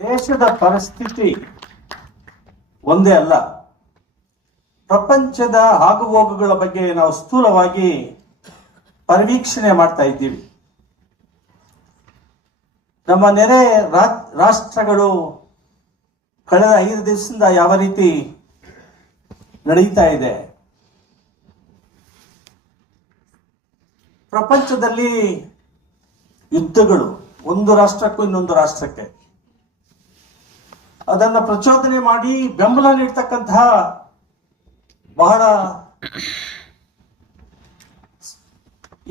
ದೇಶದ ಪರಿಸ್ಥಿತಿ ಒಂದೇ ಅಲ್ಲ, ಪ್ರಪಂಚದ ಆಗುಹೋಗುಗಳ ಬಗ್ಗೆ ನಾವು ಸ್ಥೂಲವಾಗಿ ಪರಿವೀಕ್ಷಣೆ ಮಾಡ್ತಾ ಇದ್ದೀವಿ. ನಮ್ಮ ನೆರೆ ರಾಷ್ಟ್ರಗಳು ಕಳೆದ 5 ದಿವಸದಿಂದ ಯಾವ ರೀತಿ ನಡೀತಾ ಇದೆ, ಪ್ರಪಂಚದಲ್ಲಿ ಯುದ್ಧಗಳು ಒಂದು ರಾಷ್ಟ್ರಕ್ಕೂ ಇನ್ನೊಂದು ರಾಷ್ಟ್ರಕ್ಕೆ ಅದನ್ನ ಪ್ರಚೋದನೆ ಮಾಡಿ ಬೆಂಬಲ ನೀಡ್ತಕ್ಕಂತಹ ಬಹಳ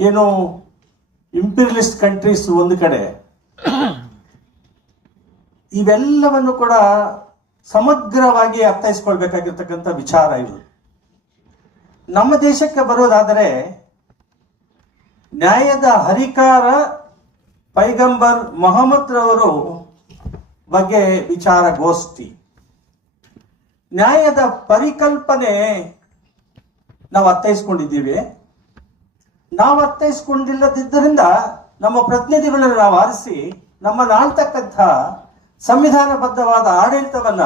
ಏನು ಇಂಪೀರಿಯಲಿಸ್ಟ್ ಕಂಟ್ರೀಸ್ ಒಂದು ಕಡೆ, ಇವೆಲ್ಲವನ್ನು ಕೂಡ ಸಮಗ್ರವಾಗಿ ಅರ್ಥೈಸ್ಕೊಳ್ಬೇಕಾಗಿರ್ತಕ್ಕಂಥ ವಿಚಾರ ಇದು. ನಮ್ಮ ದೇಶಕ್ಕೆ ಬರೋದಾದರೆ ನ್ಯಾಯದ ಹರಿಕಾರ ಪೈಗಂಬರ್ ಮೊಹಮ್ಮದ್ ರವರು ಬಗ್ಗೆ ವಿಚಾರಗೋಷ್ಠಿ. ನ್ಯಾಯದ ಪರಿಕಲ್ಪನೆ ನಾವು ಅರ್ಥೈಸ್ಕೊಂಡಿದ್ದೀವಿ. ನಾವು ಅರ್ಥೈಸ್ಕೊಂಡಿಲ್ಲದಿದ್ದರಿಂದ ನಮ್ಮ ಪ್ರತಿನಿಧಿಗಳನ್ನು ನಾವು ಆರಿಸಿ ನಮ್ಮನ್ನು ಆಳ್ತಕ್ಕಂಥ ಸಂವಿಧಾನಬದ್ಧವಾದ ಆಡಳಿತವನ್ನ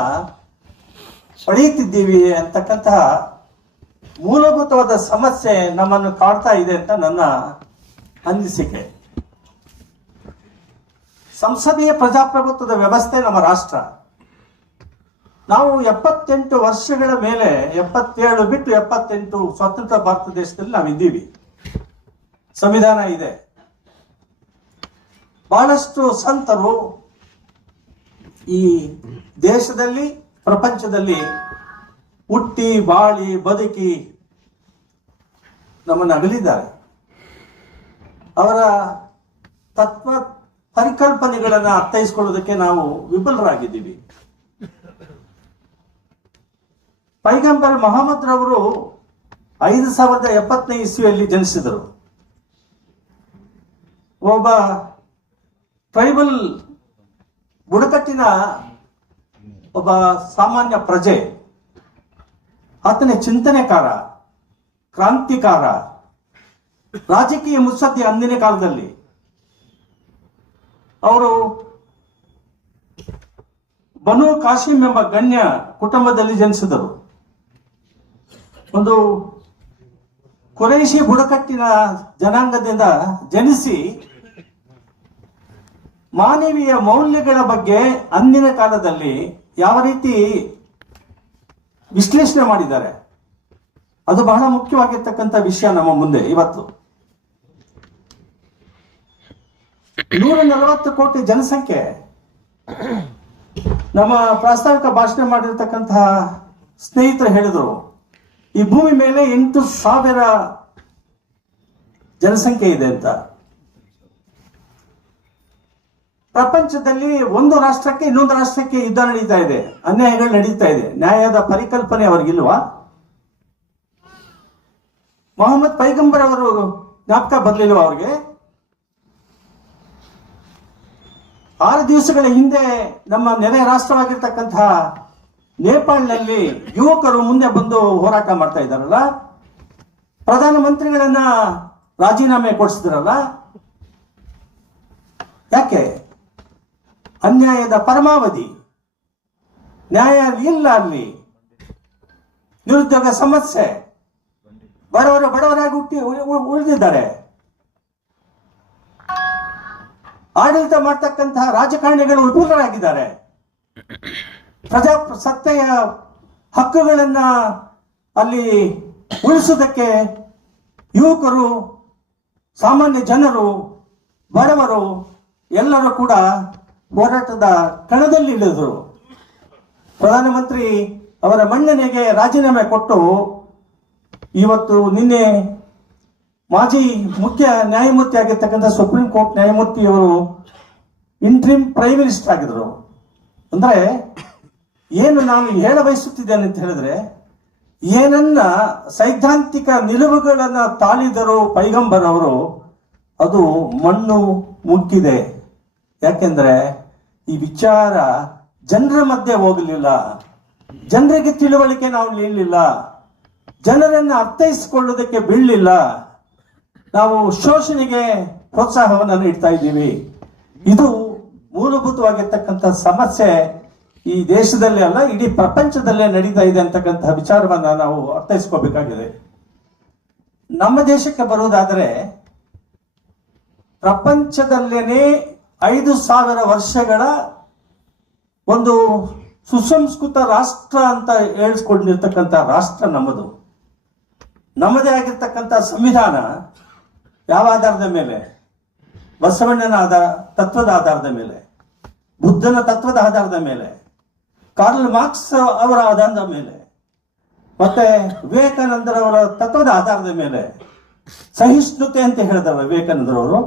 ಪಡೆಯುತ್ತಿದ್ದೀವಿ ಅಂತಕ್ಕಂತಹ ಮೂಲಭೂತವಾದ ಸಮಸ್ಯೆ ನಮ್ಮನ್ನು ಕಾಡ್ತಾ ಇದೆ ಅಂತ ನನ್ನ ಅನಿಸಿಕೆ. ಸಂಸದೀಯ ಪ್ರಜಾಪ್ರಭುತ್ವದ ವ್ಯವಸ್ಥೆ ನಮ್ಮ ರಾಷ್ಟ್ರ. ನಾವು 78 ವರ್ಷಗಳ ಮೇಲೆ, 77 ಬಿಟ್ಟು 78 ಸ್ವತಂತ್ರ ಭಾರತ ದೇಶದಲ್ಲಿ ನಾವಿದ್ದೀವಿ. ಸಂವಿಧಾನ ಇದೆ. ಬಹಳಷ್ಟು ಸಂತರು ಈ ದೇಶದಲ್ಲಿ ಪ್ರಪಂಚದಲ್ಲಿ ಹುಟ್ಟಿ ಬಾಳಿ ಬದುಕಿ ನಮ್ಮನ್ನು ಅಗಲಿದ್ದಾರೆ. ಅವರ ತತ್ವ ಪರಿಕಲ್ಪನೆಗಳನ್ನು ಅರ್ಥೈಸಿಕೊಳ್ಳೋದಕ್ಕೆ ನಾವು ವಿಫಲರಾಗಿದ್ದೀವಿ. ಪೈಗಂಬರ್ ಮೊಹಮ್ಮದ್ ರವರು 5070 ಇಸ್ವಿಯಲ್ಲಿ ಜನಿಸಿದರು. ಒಬ್ಬ ಟ್ರೈಬಲ್ ಬುಡಕಟ್ಟಿನ ಒಬ್ಬ ಸಾಮಾನ್ಯ ಪ್ರಜೆ. ಆತನೇ ಚಿಂತನೆಕಾರ, ಕ್ರಾಂತಿಕಾರ, ರಾಜಕೀಯ ಮುತ್ಸದ್ದಿ. ಅಂದಿನ ಕಾಲದಲ್ಲಿ ಅವರು ಬನು ಕಾಶಿಂ ಎಂಬ ಗಣ್ಯ ಕುಟುಂಬದಲ್ಲಿ ಜನಿಸಿದರು. ಒಂದು ಕುರೈಶಿ ಬುಡಕಟ್ಟಿನ ಜನಾಂಗದಿಂದ ಜನಿಸಿ ಮಾನವೀಯ ಮೌಲ್ಯಗಳ ಬಗ್ಗೆ ಅಂದಿನ ಕಾಲದಲ್ಲಿ ಯಾವ ರೀತಿ ವಿಶ್ಲೇಷಣೆ ಮಾಡಿದ್ದಾರೆ, ಅದು ಬಹಳ ಮುಖ್ಯವಾಗಿರ್ತಕ್ಕಂಥ ವಿಷಯ ನಮ್ಮ ಮುಂದೆ ಇವತ್ತು. 140 ಕೋಟಿ ಜನಸಂಖ್ಯೆ. ನಮ್ಮ ಪ್ರಾಸ್ತಾವಿಕ ಭಾಷಣ ಮಾಡಿರ್ತಕ್ಕಂತಹ ಸ್ನೇಹಿತರು ಹೇಳಿದರು, ಈ ಭೂಮಿ ಮೇಲೆ 8,000 ಜನಸಂಖ್ಯೆ ಇದೆ ಅಂತ. ಪ್ರಪಂಚದಲ್ಲಿ ಒಂದು ರಾಷ್ಟ್ರಕ್ಕೆ ಇನ್ನೊಂದು ರಾಷ್ಟ್ರಕ್ಕೆ ಯುದ್ಧ ನಡೀತಾ ಇದೆ, ಅನ್ಯಾಯಗಳು ನಡೀತಾ ಇದೆ. ನ್ಯಾಯದ ಪರಿಕಲ್ಪನೆ ಅವ್ರಿಗಿಲ್ವಾ? ಮೊಹಮ್ಮದ್ ಪೈಗಂಬರ್ ಅವರು ಜ್ಞಾಪಕ ಬರಲಿಲ್ವಾ ಅವ್ರಿಗೆ? 6 ದಿವಸಗಳ ಹಿಂದೆ ನಮ್ಮ ನೆರೆ ರಾಷ್ಟ್ರವಾಗಿರ್ತಕ್ಕಂತಹ ನೇಪಾಳದಲ್ಲಿ ಯುವಕರು ಮುಂದೆ ಬಂದು ಹೋರಾಟ ಮಾಡ್ತಾ ಇದ್ದಾರಲ್ಲ, ಪ್ರಧಾನಮಂತ್ರಿಗಳನ್ನ ರಾಜೀನಾಮೆ ಕೊಡಿಸಿದ್ರಲ್ಲ. ಯಾಕೆ? ಅನ್ಯಾಯದ ಪರಮಾವಧಿ, ನ್ಯಾಯ ಇಲ್ಲ ಅಲ್ಲಿ, ನಿರುದ್ಯೋಗ ಸಮಸ್ಯೆ, ಬಡವರಾಗಿ ಉಳಿದಿದ್ದಾರೆ. ಆಡಳಿತ ಮಾಡ್ತಕ್ಕಂತಹ ರಾಜಕಾರಣಿಗಳು ವಿಫಲರಾಗಿದ್ದಾರೆ. ಪ್ರಜಾಸತ್ತೆಯ ಹಕ್ಕುಗಳನ್ನ ಅಲ್ಲಿ ಉಳಿಸುವುದಕ್ಕೆ ಯುವಕರು, ಸಾಮಾನ್ಯ ಜನರು, ಬಡವರು ಎಲ್ಲರೂ ಕೂಡ ಹೋರಾಟದ ಕಣದಲ್ಲಿ ಇಳಿದರು. ಪ್ರಧಾನಮಂತ್ರಿ ಅವರ ಮನ್ನಣೆಗೆ ರಾಜೀನಾಮೆ ಕೊಟ್ಟು ಇವತ್ತು ನಿನ್ನೆ ಮಾಜಿ ಮುಖ್ಯ ನ್ಯಾಯಮೂರ್ತಿ ಆಗಿರ್ತಕ್ಕಂಥ ಸುಪ್ರೀಂ ಕೋರ್ಟ್ ನ್ಯಾಯಮೂರ್ತಿಯವರು ಇಂಟ್ರಿಮ್ ಪ್ರೈಮ್ ಮಿನಿಸ್ಟರ್ ಆಗಿದ್ರು. ಅಂದ್ರೆ ಏನು ನಾನು ಹೇಳ ಬಯಸುತ್ತಿದ್ದೇನೆ ಅಂತ ಹೇಳಿದ್ರೆ, ಏನನ್ನ ಸೈದ್ಧಾಂತಿಕ ನಿಲುವುಗಳನ್ನ ತಾಳಿದರು ಪೈಗಂಬರ್ ಅವರು, ಅದು ಮಣ್ಣು ಮುಗ್ಗಿದೆ. ಯಾಕೆಂದ್ರೆ ಈ ವಿಚಾರ ಜನರ ಮಧ್ಯೆ ಹೋಗಲಿಲ್ಲ, ಜನರಿಗೆ ತಿಳುವಳಿಕೆ ನಾವು ನೀಡಲಿಲ್ಲ, ಜನರನ್ನು ಅರ್ಥೈಸಿಕೊಳ್ಳೋದಕ್ಕೆ ಬೀಳಲಿಲ್ಲ. ನಾವು ಶೋಷಣೆಗೆ ಪ್ರೋತ್ಸಾಹವನ್ನು ನೀಡ್ತಾ ಇದ್ದೀವಿ. ಇದು ಮೂಲಭೂತವಾಗಿರ್ತಕ್ಕಂಥ ಸಮಸ್ಯೆ ಈ ದೇಶದಲ್ಲಿ ಅಲ್ಲ, ಇಡೀ ಪ್ರಪಂಚದಲ್ಲೇ ನಡೀತಾ ಇದೆ ಅಂತಕ್ಕಂಥ ವಿಚಾರವನ್ನ ನಾವು ಅರ್ಥೈಸ್ಕೋಬೇಕಾಗಿದೆ. ನಮ್ಮ ದೇಶಕ್ಕೆ ಬರುವುದಾದರೆ ಪ್ರಪಂಚದಲ್ಲೇನೆ 5,000 ವರ್ಷಗಳ ಒಂದು ಸುಸಂಸ್ಕೃತ ರಾಷ್ಟ್ರ ಅಂತ ಹೇಳಿಸ್ಕೊಂಡಿರ್ತಕ್ಕಂಥ ರಾಷ್ಟ್ರ ನಮ್ಮದು. ನಮ್ಮದೇ ಆಗಿರ್ತಕ್ಕಂಥ ಸಂವಿಧಾನ ಯಾವ ಆಧಾರದ ಮೇಲೆ? ಬಸವಣ್ಣನ ತತ್ವದ ಆಧಾರದ ಮೇಲೆ, ಬುದ್ಧನ ತತ್ವದ ಆಧಾರದ ಮೇಲೆ, ಕಾರ್ಲ್ ಮಾರ್ಕ್ಸ್ ಅವರ ಆಧಾರದ ಮೇಲೆ, ಮತ್ತೆ ವಿವೇಕಾನಂದರವರ ತತ್ವದ ಆಧಾರದ ಮೇಲೆ, ಸಹಿಷ್ಣುತೆ ಅಂತ ಹೇಳಿದಲ್ಲ ವಿವೇಕಾನಂದರವರು,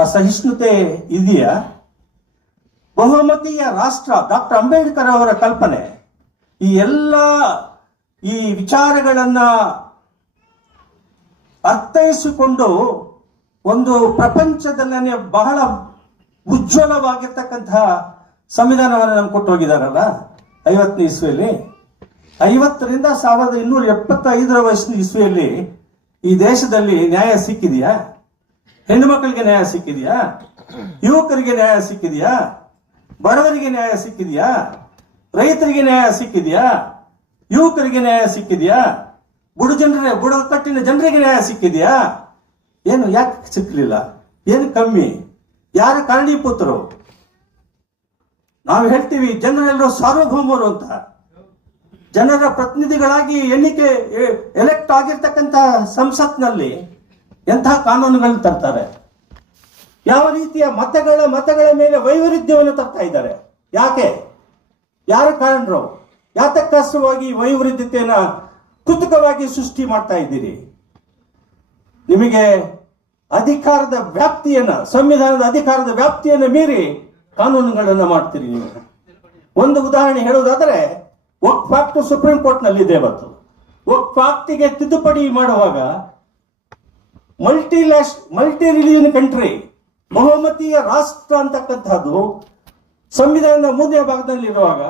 ಆ ಸಹಿಷ್ಣುತೆ ಇದೆಯಾ? ಬಹುಮತೀಯ ರಾಷ್ಟ್ರ ಡಾಕ್ಟರ್ ಅಂಬೇಡ್ಕರ್ ಅವರ ಕಲ್ಪನೆ, ಈ ಎಲ್ಲ ಈ ವಿಚಾರಗಳನ್ನ ಅರ್ಥೈಸಿಕೊಂಡು ಒಂದು ಪ್ರಪಂಚದಲ್ಲೇ ಬಹಳ ಉಜ್ವಲವಾಗಿರ್ತಕ್ಕಂತಹ ಸಂವಿಧಾನವನ್ನು ನಮ್ಗೆ ಕೊಟ್ಟು ಹೋಗಿದಾರಲ್ಲ 50ನೇ ಇಸ್ವಿಯಲ್ಲಿ. 50ರಿಂದ 1275 ಇಸ್ವಿಯಲ್ಲಿ ಈ ದೇಶದಲ್ಲಿ ನ್ಯಾಯ ಸಿಕ್ಕಿದೆಯಾ? ಹೆಣ್ಣು ಮಕ್ಕಳಿಗೆ ನ್ಯಾಯ ಸಿಕ್ಕಿದೆಯಾ? ಯುವಕರಿಗೆ ನ್ಯಾಯ ಸಿಕ್ಕಿದೆಯಾ? ಬಡವರಿಗೆ ನ್ಯಾಯ ಸಿಕ್ಕಿದೆಯಾ? ರೈತರಿಗೆ ನ್ಯಾಯ ಸಿಕ್ಕಿದೆಯಾ? ಯುವಕರಿಗೆ ನ್ಯಾಯ ಸಿಕ್ಕಿದೆಯಾ? ಬುಡಕಟ್ಟಿನ ಜನರಿಗೆ ನ್ಯಾಯ ಸಿಕ್ಕಿದೆಯಾ? ಏನು ಯಾಕೆ ಸಿಕ್ಕಲಿಲ್ಲ? ಏನು ಕಮ್ಮಿ? ಯಾರ ಕಾರಣೀಪುತ್ರರು? ನಾವು ಹೇಳ್ತೀವಿ ಜನರೆಲ್ಲರೂ ಸಾರ್ವಭೌಮರು ಅಂತ. ಜನರ ಪ್ರತಿನಿಧಿಗಳಾಗಿ ಎಲೆಕ್ಟ್ ಆಗಿರ್ತಕ್ಕಂಥ ಸಂಸತ್ನಲ್ಲಿ ಎಂತಹ ಕಾನೂನುಗಳನ್ನು ತರ್ತಾರೆ? ಯಾವ ರೀತಿಯ ಮತಗಳ ಮೇಲೆ ವೈವಿಧ್ಯವನ್ನು ತರ್ತಾ ಇದ್ದಾರೆ? ಯಾಕೆ? ಯಾರ ಕಾರಣರು? ಯಾತಕ್ಕೋಸ್ಕರವಾಗಿ ವೈವಿಧ್ಯತೆಯನ್ನ ಕೃತಕವಾಗಿ ಸೃಷ್ಟಿ ಮಾಡ್ತಾ ಇದ್ದೀರಿ? ನಿಮಗೆ ಅಧಿಕಾರದ ವ್ಯಾಪ್ತಿಯನ್ನ, ಸಂವಿಧಾನದ ಅಧಿಕಾರದ ವ್ಯಾಪ್ತಿಯನ್ನು ಮೀರಿ ಕಾನೂನುಗಳನ್ನು ಮಾಡ್ತೀರಿ ನೀವು. ಒಂದು ಉದಾಹರಣೆ ಹೇಳುವುದಾದರೆ, ವಕ್ಫ್ ಆಕ್ಟ್ ಸುಪ್ರೀಂ ಕೋರ್ಟ್ ನಲ್ಲಿ ಇದೆ ಇವತ್ತು. ವಕ್ಫ್ ಆಕ್ಟಿಗೆ ತಿದ್ದುಪಡಿ ಮಾಡುವಾಗ ಮಲ್ಟಿ ರಿಲಿಜನ್ ಕಂಟ್ರಿ, ಬಹುಮತೀಯ ರಾಷ್ಟ್ರ ಅಂತಕ್ಕಂಥದ್ದು ಸಂವಿಧಾನದ 3ನೇ ಭಾಗದಲ್ಲಿರುವಾಗ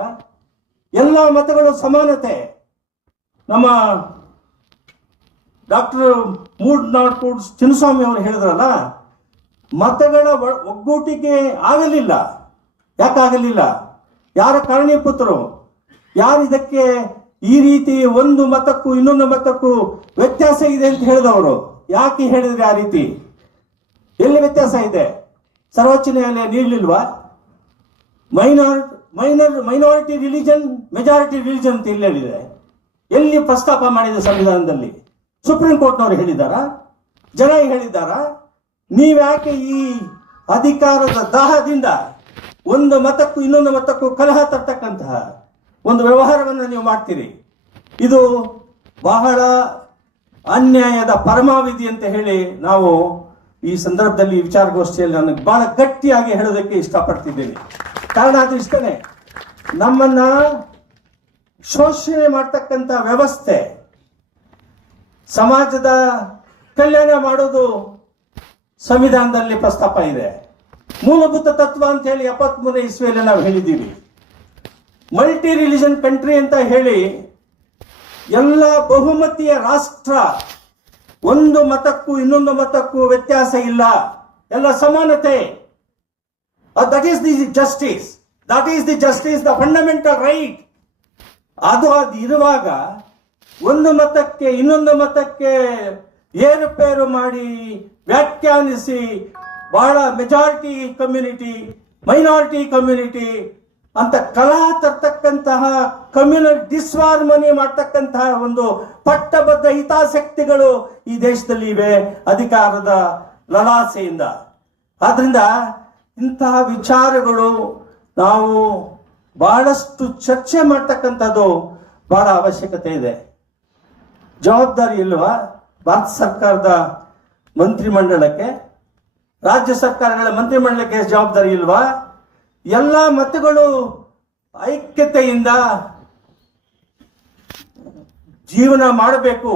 ಎಲ್ಲ ಮತಗಳು ಸಮಾನತೆ. ನಮ್ಮ ಡಾಕ್ಟರ್ ಮೂಡ್ನಾಡ್ ಚಿನ್ನಸ್ವಾಮಿ ಅವರು ಹೇಳಿದ್ರಲ್ಲ, ಮತಗಳ ಒಗ್ಗೂಟಿಗೆ ಆಗಲಿಲ್ಲ. ಯಾಕಾಗಲಿಲ್ಲ? ಯಾರ ಕಾರಣೀಪುತ್ರರು? ಯಾರು ಇದಕ್ಕೆ ಈ ರೀತಿ ಒಂದು ಮತಕ್ಕೂ ಇನ್ನೊಂದು ಮತಕ್ಕೂ ವ್ಯತ್ಯಾಸ ಇದೆ ಅಂತ ಹೇಳಿದವರು? ಯಾಕೆ ಹೇಳಿದ್ರೆ ಆ ರೀತಿ? ಎಲ್ಲಿ ವ್ಯತ್ಯಾಸ ಇದೆ? ಸರ್ವೋಚ್ಚ ನ್ಯಾಯಾಲಯ ನೀಡಲಿಲ್ವಾ? ಮೈನಾರಿಟಿ ರಿಲಿಜನ್, ಮೆಜಾರಿಟಿ ರಿಲಿಜನ್ ಅಂತ ಇಲ್ಲಿ ಹೇಳಿದೆ. ಎಲ್ಲಿ ಪ್ರಸ್ತಾಪ ಮಾಡಿದೆ ಸಂವಿಧಾನದಲ್ಲಿ? ಸುಪ್ರೀಂ ಕೋರ್ಟ್ನವರು ಹೇಳಿದಾರಾ? ಜನ ಹೇಳಿದಾರಾ? ನೀವ್ಯಾಕೆ ಈ ಅಧಿಕಾರದ ದಾಹದಿಂದ ಒಂದು ಮತಕ್ಕೂ ಇನ್ನೊಂದು ಮತಕ್ಕೂ ಕಲಹ ತರ್ತಕ್ಕಂತಹ ಒಂದು ವ್ಯವಹಾರವನ್ನು ನೀವು ಮಾಡ್ತೀರಿ? ಇದು ಬಹಳ ಅನ್ಯಾಯದ ಪರಮಾವಧಿ ಅಂತ ಹೇಳಿ ನಾವು ಈ ಸಂದರ್ಭದಲ್ಲಿ ವಿಚಾರಗೋಷ್ಠಿಯಲ್ಲಿ ನನಗೆ ಬಹಳ ಗಟ್ಟಿಯಾಗಿ ಹೇಳೋದಕ್ಕೆ ಇಷ್ಟಪಡ್ತಿದ್ದೇನೆ. ಕಾರಣ ಅದು ಇಷ್ಟನೇ, ನಮ್ಮನ್ನ ಶೋಷಣೆ ಮಾಡ್ತಕ್ಕಂಥ ವ್ಯವಸ್ಥೆ, ಸಮಾಜದ ಕಲ್ಯಾಣ ಮಾಡೋದು ಸಂವಿಧಾನದಲ್ಲಿ ಪ್ರಸ್ತಾಪ ಇದೆ. ಮೂಲಭೂತ ತತ್ವ ಅಂತ ಹೇಳಿ 73ನೇ ಇಸ್ವಿಯಲ್ಲಿ ನಾವು ಹೇಳಿದ್ದೀವಿ. ಮಲ್ಟಿ ರಿಲಿಜನ್ ಕಂಟ್ರಿ ಅಂತ ಹೇಳಿ ಎಲ್ಲ ಬಹುಮತೀಯ ರಾಷ್ಟ್ರ, ಒಂದು ಮತಕ್ಕೂ ಇನ್ನೊಂದು ಮತಕ್ಕೂ ವ್ಯತ್ಯಾಸ ಇಲ್ಲ, ಎಲ್ಲ ಸಮಾನತೆ. That is the justice, the fundamental right. ಅದು ಇರುವಾಗ ಒಂದು ಮತಕ್ಕೆ ಇನ್ನೊಂದು ಮತಕ್ಕೆ ಏರುಪೇರು ಮಾಡಿ ವ್ಯಾಖ್ಯಾನಿಸಿ ಬಹಳ ಮೆಜಾರಿಟಿ ಕಮ್ಯುನಿಟಿ, ಮೈನಾರಿಟಿ ಕಮ್ಯುನಿಟಿ ಅಂತ ಕಲಹ ತರ್ತಕ್ಕಂತಹ, ಕಮ್ಯುನಲ್ ಡಿಸ್ವಾರ್ಮನಿ ಮಾಡ್ತಕ್ಕಂತಹ ಒಂದು ಪಟ್ಟಬದ್ಧ ಹಿತಾಸಕ್ತಿಗಳು ಈ ದೇಶದಲ್ಲಿ ಇವೆ ಅಧಿಕಾರದ ಲಲಾಸೆಯಿಂದ. ಆದ್ರಿಂದ ಇಂತಹ ವಿಚಾರಗಳು ನಾವು ಬಹಳಷ್ಟು ಚರ್ಚೆ ಮಾಡ್ತಕ್ಕಂಥದ್ದು ಬಹಳ ಅವಶ್ಯಕತೆ ಇದೆ. ಜವಾಬ್ದಾರಿ ಇಲ್ವಾ ಭಾರತ ಸರ್ಕಾರದ ಮಂತ್ರಿಮಂಡಲಕ್ಕೆ, ರಾಜ್ಯ ಸರ್ಕಾರಗಳ ಮಂತ್ರಿಮಂಡಲಕ್ಕೆ ಜವಾಬ್ದಾರಿ ಇಲ್ವಾ? ಎಲ್ಲ ಮತಗಳು ಐಕ್ಯತೆಯಿಂದ ಜೀವನ ಮಾಡಬೇಕು,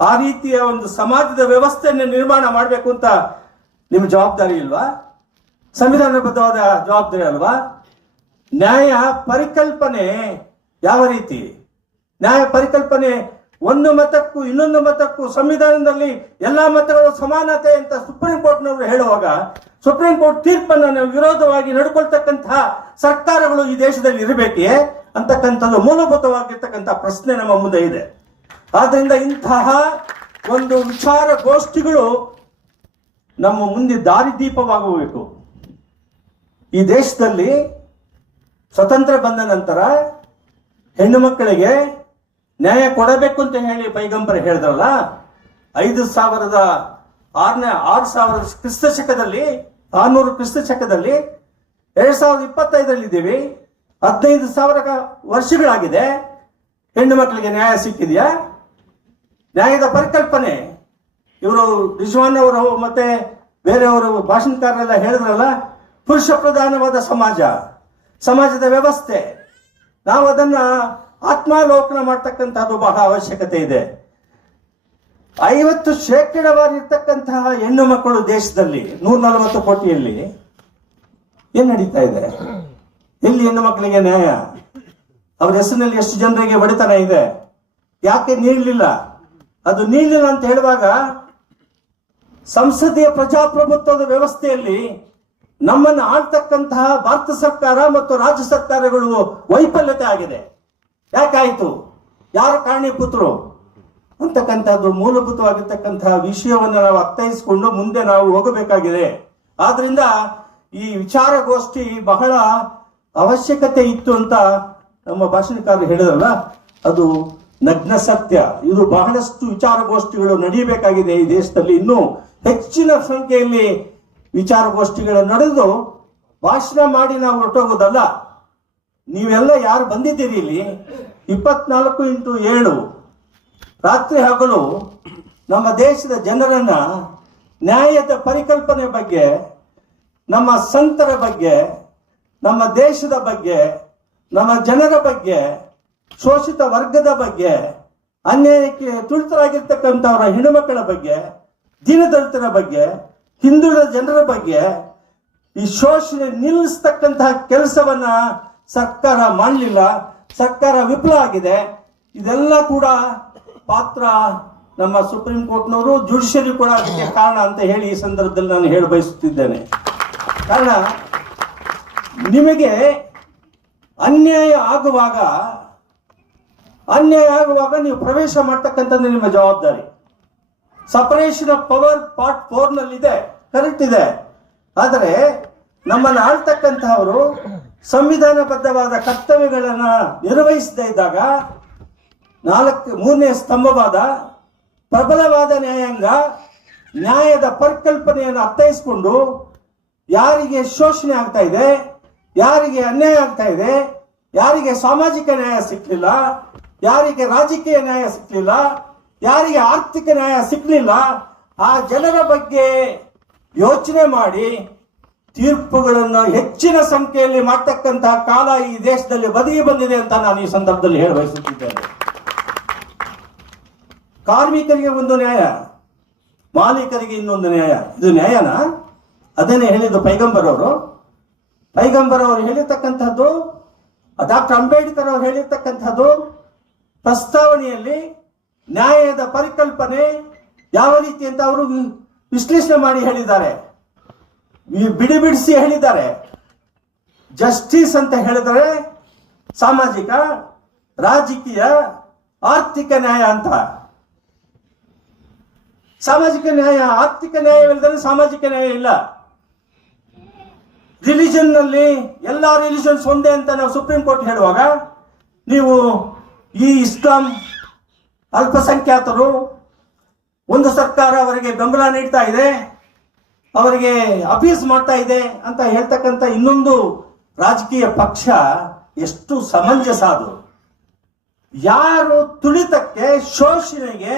ಆ ರೀತಿಯ ಒಂದು ಸಮಾಜದ ವ್ಯವಸ್ಥೆಯನ್ನು ನಿರ್ಮಾಣ ಮಾಡಬೇಕು ಅಂತ ನಿಮ್ಮ ಜವಾಬ್ದಾರಿ ಇಲ್ವಾ? ಸಂವಿಧಾನಬದ್ಧವಾದ ಜವಾಬ್ದಾರಿ ಅಲ್ವಾ? ನ್ಯಾಯ ಪರಿಕಲ್ಪನೆ ಯಾವ ರೀತಿ? ನ್ಯಾಯ ಪರಿಕಲ್ಪನೆ ಒಂದು ಮತಕ್ಕೂ ಇನ್ನೊಂದು ಮತಕ್ಕೂ ಸಂವಿಧಾನದಲ್ಲಿ ಎಲ್ಲಾ ಮತಗಳು ಸಮಾನತೆ ಅಂತ ಸುಪ್ರೀಂ ಕೋರ್ಟ್ನವರು ಹೇಳುವಾಗ ಸುಪ್ರೀಂ ಕೋರ್ಟ್ ತೀರ್ಪನ್ನು ವಿರೋಧವಾಗಿ ನಡ್ಕೊಳ್ತಕ್ಕಂತಹ ಸರ್ಕಾರಗಳು ಈ ದೇಶದಲ್ಲಿ ಇರಬೇಕೇ ಅಂತಕ್ಕಂಥದ್ದು ಮೂಲಭೂತವಾಗಿರ್ತಕ್ಕಂಥ ಪ್ರಶ್ನೆ ನಮ್ಮ ಮುಂದೆ ಇದೆ. ಆದ್ರಿಂದ ಇಂತಹ ಒಂದು ವಿಚಾರ ಗೋಷ್ಠಿಗಳು ನಮ್ಮ ಮುಂದೆ ದಾರಿದೀಪವಾಗಬೇಕು. ಈ ದೇಶದಲ್ಲಿ ಸ್ವತಂತ್ರ ಬಂದ ನಂತರ ಹೆಣ್ಣು ಮಕ್ಕಳಿಗೆ ನ್ಯಾಯ ಕೊಡಬೇಕು ಅಂತ ಹೇಳಿ ಪೈಗಂಬರ್ ಹೇಳಿದ್ರಲ್ಲ, 6,000 ಕ್ರಿಸ್ತ ಶಕದಲ್ಲಿ 600 ಕ್ರಿಸ್ತ ಶಕದಲ್ಲಿ 2025 ಇದ್ದೀವಿ. 15,000 ವರ್ಷಗಳಾಗಿದೆ. ಹೆಣ್ಣು ಮಕ್ಕಳಿಗೆ ನ್ಯಾಯ ಸಿಕ್ಕಿದೆಯಾ? ನ್ಯಾಯದ ಪರಿಕಲ್ಪನೆ ಇವರು ರಿಜ್ವಾನ್ ಅವರು ಮತ್ತೆ ಬೇರೆಯವರು ಭಾಷಣಕಾರರೆಲ್ಲ ಹೇಳಿದ್ರಲ್ಲ, ಪುರುಷ ಪ್ರಧಾನವಾದ ಸಮಾಜದ ವ್ಯವಸ್ಥೆ, ನಾವು ಅದನ್ನ ಆತ್ಮಾಲೋಕನ ಮಾಡ್ತಕ್ಕಂಥದ್ದು ಬಹಳ ಅವಶ್ಯಕತೆ ಇದೆ. 50% ಇರ್ತಕ್ಕಂತಹ ಹೆಣ್ಣು ಮಕ್ಕಳು ದೇಶದಲ್ಲಿ 140 ಕೋಟಿಯಲ್ಲಿ ಏನ್ ನಡೀತಾ ಇದೆ? ಎಲ್ಲಿ ಹೆಣ್ಣು ಮಕ್ಕಳಿಗೆ ನ್ಯಾಯ? ಅವ್ರ ಹೆಸರಿನಲ್ಲಿ ಎಷ್ಟು ಜನರಿಗೆ ಬಡತನ ಇದೆ? ಯಾಕೆ ನೀಡಲಿಲ್ಲ? ಅದು ನೀಡಲಿಲ್ಲ ಅಂತ ಹೇಳುವಾಗ ಸಂಸದೀಯ ಪ್ರಜಾಪ್ರಭುತ್ವದ ವ್ಯವಸ್ಥೆಯಲ್ಲಿ ನಮ್ಮನ್ನು ಆಳ್ತಕ್ಕಂತಹ ಭಾರತ ಸರ್ಕಾರ ಮತ್ತು ರಾಜ್ಯ ಸರ್ಕಾರಗಳು ವೈಫಲ್ಯತೆ ಆಗಿದೆ. ಯಾಕಾಯಿತು? ಯಾರು ಕಾರಣೀಭೂತರು ಅಂತಕ್ಕಂಥದ್ದು ಮೂಲಭೂತವಾಗಿರ್ತಕ್ಕಂತಹ ವಿಷಯವನ್ನು ನಾವು ಅರ್ಥೈಸಿಕೊಂಡು ಮುಂದೆ ನಾವು ಹೋಗಬೇಕಾಗಿದೆ. ಆದ್ರಿಂದ ಈ ವಿಚಾರಗೋಷ್ಠಿ ಬಹಳ ಅವಶ್ಯಕತೆ ಇತ್ತು ಅಂತ ನಮ್ಮ ಭಾಷಣಕಾರರು ಹೇಳಿದ್ರಲ್ಲ, ಅದು ನಗ್ನ ಸತ್ಯ. ಇದು ಬಹಳಷ್ಟು ವಿಚಾರಗೋಷ್ಠಿಗಳು ನಡೆಯಬೇಕಾಗಿದೆ ಈ ದೇಶದಲ್ಲಿ. ಇನ್ನೂ ಹೆಚ್ಚಿನ ಸಂಖ್ಯೆಯಲ್ಲಿ ವಿಚಾರಗೋಷ್ಠಿಗಳು ನಡೆದು ಭಾಷಣ ಮಾಡಿ ನಾವು ಹೊರಟೋಗೋದಲ್ಲ. ನೀವೆಲ್ಲ ಯಾರು ಬಂದಿದ್ದೀರಿ ಇಲ್ಲಿ 24x7 ರಾತ್ರಿ ಹಗಲು ನಮ್ಮ ದೇಶದ ಜನರನ್ನ ನ್ಯಾಯದ ಪರಿಕಲ್ಪನೆ ಬಗ್ಗೆ, ನಮ್ಮ ಸಂತರ ಬಗ್ಗೆ, ನಮ್ಮ ದೇಶದ ಬಗ್ಗೆ, ನಮ್ಮ ಜನರ ಬಗ್ಗೆ, ಶೋಷಿತ ವರ್ಗದ ಬಗ್ಗೆ, ಅನ್ಯಾಯಕ್ಕೆ ತುಳಿತರಾಗಿರ್ತಕ್ಕಂಥವರ ಹೆಣ್ಣುಮಕ್ಕಳ ಬಗ್ಗೆ, ದೀನದಲಿತರ ಬಗ್ಗೆ, ಹಿಂದುಳಿದ ಜನರ ಬಗ್ಗೆ ಈ ಶೋಷಣೆ ನಿಲ್ಲಿಸ್ತಕ್ಕಂತಹ ಕೆಲಸವನ್ನ ಸರ್ಕಾರ ಮಾಡಲಿಲ್ಲ. ಸರ್ಕಾರ ವಿಫಲ ಆಗಿದೆ. ಇದೆಲ್ಲ ಕೂಡ ಪಾತ್ರ ನಮ್ಮ ಸುಪ್ರೀಂ ಕೋರ್ಟ್ನವರು, ಜುಡಿಷಿಯರಿ ಕೂಡ ಅದಕ್ಕೆ ಕಾರಣ ಅಂತ ಹೇಳಿ ಈ ಸಂದರ್ಭದಲ್ಲಿ ನಾನು ಹೇಳ ಬಯಸುತ್ತಿದ್ದೇನೆ. ಕಾರಣ, ನಿಮಗೆ ಅನ್ಯಾಯ ಆಗುವಾಗ ನೀವು ಪ್ರವೇಶ ಮಾಡ್ತಕ್ಕಂಥದ್ದು ನಿಮ್ಮ ಜವಾಬ್ದಾರಿ. ಸಪರೇಷನ್ ಆಫ್ ಪವರ್ ಪಾರ್ಟ್ 4 ನಲ್ಲಿದೆ, ಕರೆಕ್ಟ್ ಇದೆ. ಆದರೆ ನಮ್ಮನ್ನು ಆಳ್ತಕ್ಕಂತಹವರು ಸಂವಿಧಾನಬದ್ಧವಾದ ಕರ್ತವ್ಯಗಳನ್ನು ನಿರ್ವಹಿಸದೇ ಇದ್ದಾಗ 3ನೇ ಸ್ತಂಭವಾದ ಪ್ರಬಲವಾದ ನ್ಯಾಯಾಂಗ ನ್ಯಾಯದ ಪರಿಕಲ್ಪನೆಯನ್ನು ಅರ್ಥೈಸಿಕೊಂಡು ಯಾರಿಗೆ ಶೋಷಣೆ ಆಗ್ತಾ ಇದೆ, ಯಾರಿಗೆ ಅನ್ಯಾಯ ಆಗ್ತಾ ಇದೆ, ಯಾರಿಗೆ ಸಾಮಾಜಿಕ ನ್ಯಾಯ ಸಿಕ್ಕಲಿಲ್ಲ, ಯಾರಿಗೆ ರಾಜಕೀಯ ನ್ಯಾಯ ಸಿಕ್ಕಲಿಲ್ಲ, ಯಾರಿಗೆ ಆರ್ಥಿಕ ನ್ಯಾಯ ಸಿಕ್ಕಲಿಲ್ಲ, ಆ ಜನರ ಬಗ್ಗೆ ಯೋಚನೆ ಮಾಡಿ ತೀರ್ಪುಗಳನ್ನು ಹೆಚ್ಚಿನ ಸಂಖ್ಯೆಯಲ್ಲಿ ಮಾಡ್ತಕ್ಕಂತಹ ಕಾಲ ಈ ದೇಶದಲ್ಲಿ ಬಂದಿದೆ ಅಂತ ನಾನು ಈ ಸಂದರ್ಭದಲ್ಲಿ ಹೇಳ ಬಯಸುತ್ತಿದ್ದೇನೆ. ಕಾರ್ಮಿಕರಿಗೆ ಒಂದು ನ್ಯಾಯ, ಮಾಲೀಕರಿಗೆ ಇನ್ನೊಂದು ನ್ಯಾಯ. ಇದು ನ್ಯಾಯನಾ? ಅದನ್ನೇ ಹೇಳಿದ್ದು ಪೈಗಂಬರ್ ಅವರು ಹೇಳಿರ್ತಕ್ಕಂಥದ್ದು, ಡಾಕ್ಟರ್ ಅಂಬೇಡ್ಕರ್ ಅವರು ಹೇಳಿರ್ತಕ್ಕಂಥದ್ದು ಪ್ರಸ್ತಾವನೆಯಲ್ಲಿ ನ್ಯಾಯದ ಪರಿಕಲ್ಪನೆ ಯಾವ ರೀತಿ ಅಂತ ಅವರು ವಿಶ್ಲೇಷಣೆ ಮಾಡಿ ಹೇಳಿದ್ದಾರೆ, ಬಿಡಿಸಿ ಹೇಳಿದ್ದಾರೆ. ಜಸ್ಟಿಸ್ ಅಂತ ಹೇಳಿದರೆ ಸಾಮಾಜಿಕ, ರಾಜಕೀಯ, ಆರ್ಥಿಕ ನ್ಯಾಯ ಅಂತ. ಸಾಮಾಜಿಕ ನ್ಯಾಯ, ಆರ್ಥಿಕ ನ್ಯಾಯವಿಲ್ಲದೆ ಸಾಮಾಜಿಕ ನ್ಯಾಯ ಇಲ್ಲ. ರಿಲಿಜನ್ ನಲ್ಲಿ ಎಲ್ಲಾ ರಿಲಿಜನ್ಸ್ ಒಂದೇ ಅಂತ ನಾವು ಸುಪ್ರೀಂ ಕೋರ್ಟ್ ಹೇಳುವಾಗ, ನೀವು ಈ ಇಸ್ಲಾಂ ಅಲ್ಪಸಂಖ್ಯಾತರು, ಒಂದು ಸರ್ಕಾರ ಅವರಿಗೆ ಬೆಂಬಲ ನೀಡ್ತಾ ಇದೆ, ಅವರಿಗೆ ಅಪೀಸ್ ಮಾಡ್ತಾ ಇದೆ ಅಂತ ಹೇಳ್ತಕ್ಕಂಥ ಇನ್ನೊಂದು ರಾಜಕೀಯ ಪಕ್ಷ ಎಷ್ಟು ಸಮಂಜಸ ಅದು? ಯಾರು ತುಳಿತಕ್ಕೆ, ಶೋಷಣೆಗೆ,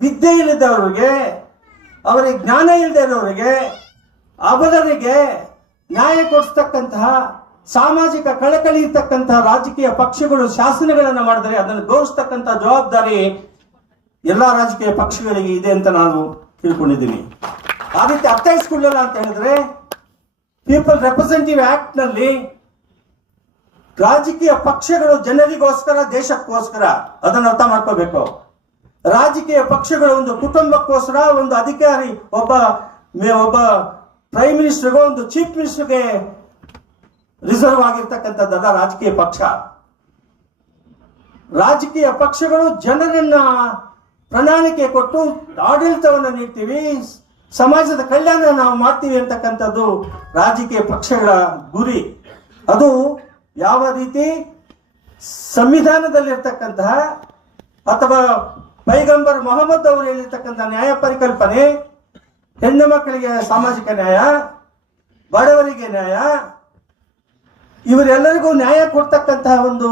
ವಿದ್ಯೆ ಇಲ್ಲದವರಿಗೆ, ಅವರಿಗೆ ಜ್ಞಾನ ಇಲ್ಲದೆ ಇರೋರಿಗೆ, ಅಬಲರಿಗೆ ನ್ಯಾಯ ಕೊಡಿಸ್ತಕ್ಕಂತಹ ಸಾಮಾಜಿಕ ಕಳಕಳಿ ಇರ್ತಕ್ಕಂತಹ ರಾಜಕೀಯ ಪಕ್ಷಗಳು ಶಾಸನಗಳನ್ನು ಮಾಡಿದರೆ ಅದನ್ನು ಗೌರವಿಸ್ತಕ್ಕಂಥ ಜವಾಬ್ದಾರಿ ಎಲ್ಲಾ ರಾಜಕೀಯ ಪಕ್ಷಗಳಿಗೆ ಇದೆ ಅಂತ ನಾನು ತಿಳ್ಕೊಂಡಿದ್ದೀನಿ. ಆ ರೀತಿ ಅರ್ಥೈಸ್ಕೊಳ್ಳಲ್ಲ ಅಂತ ಹೇಳಿದ್ರೆ, ಪೀಪಲ್ ರೆಪ್ರೆಸೆಂಟೇಟಿವ್ ಆಕ್ಟ್ ನಲ್ಲಿ ರಾಜಕೀಯ ಪಕ್ಷಗಳು ಜನರಿಗೋಸ್ಕರ, ದೇಶಕ್ಕೋಸ್ಕರ, ಅದನ್ನು ಅರ್ಥ ಮಾಡ್ಕೋಬೇಕು. ರಾಜಕೀಯ ಪಕ್ಷಗಳ ಒಂದು ಕುಟುಂಬಕ್ಕೋಸ್ಕರ ಒಂದು ಅಧಿಕಾರಿ ಒಬ್ಬ ಪ್ರೈಮ್ ಮಿನಿಸ್ಟರ್ಗೆ ಒಂದು ಚೀಫ್ ಮಿನಿಸ್ಟರ್ಗೆ ರಿಸರ್ವ್ ಆಗಿರ್ತಕ್ಕಂಥದ್ದಲ್ಲ ರಾಜಕೀಯ ಪಕ್ಷ. ರಾಜಕೀಯ ಪಕ್ಷಗಳು ಜನರನ್ನ ಪ್ರಣಾಳಿಕೆ ಕೊಟ್ಟು ಆಡಳಿತವನ್ನು ನೀಡ್ತೀವಿ, ಸಮಾಜದ ಕಲ್ಯಾಣ ನಾವು ಮಾಡ್ತೀವಿ ಅಂತಕ್ಕಂಥದ್ದು ರಾಜಕೀಯ ಪಕ್ಷಗಳ ಗುರಿ. ಅದು ಯಾವ ರೀತಿ ಸಂವಿಧಾನದಲ್ಲಿರ್ತಕ್ಕಂತಹ ಅಥವಾ ಪೈಗಂಬರ್ ಮೊಹಮ್ಮದ್ ಅವರು ಹೇಳಿರ್ತಕ್ಕಂಥ ನ್ಯಾಯ ಪರಿಕಲ್ಪನೆ, ಹೆಣ್ಣು ಮಕ್ಕಳಿಗೆ ಸಾಮಾಜಿಕ ನ್ಯಾಯ, ಬಡವರಿಗೆ ನ್ಯಾಯ, ಇವರೆಲ್ಲರಿಗೂ ನ್ಯಾಯ ಕೊಡ್ತಕ್ಕಂತಹ ಒಂದು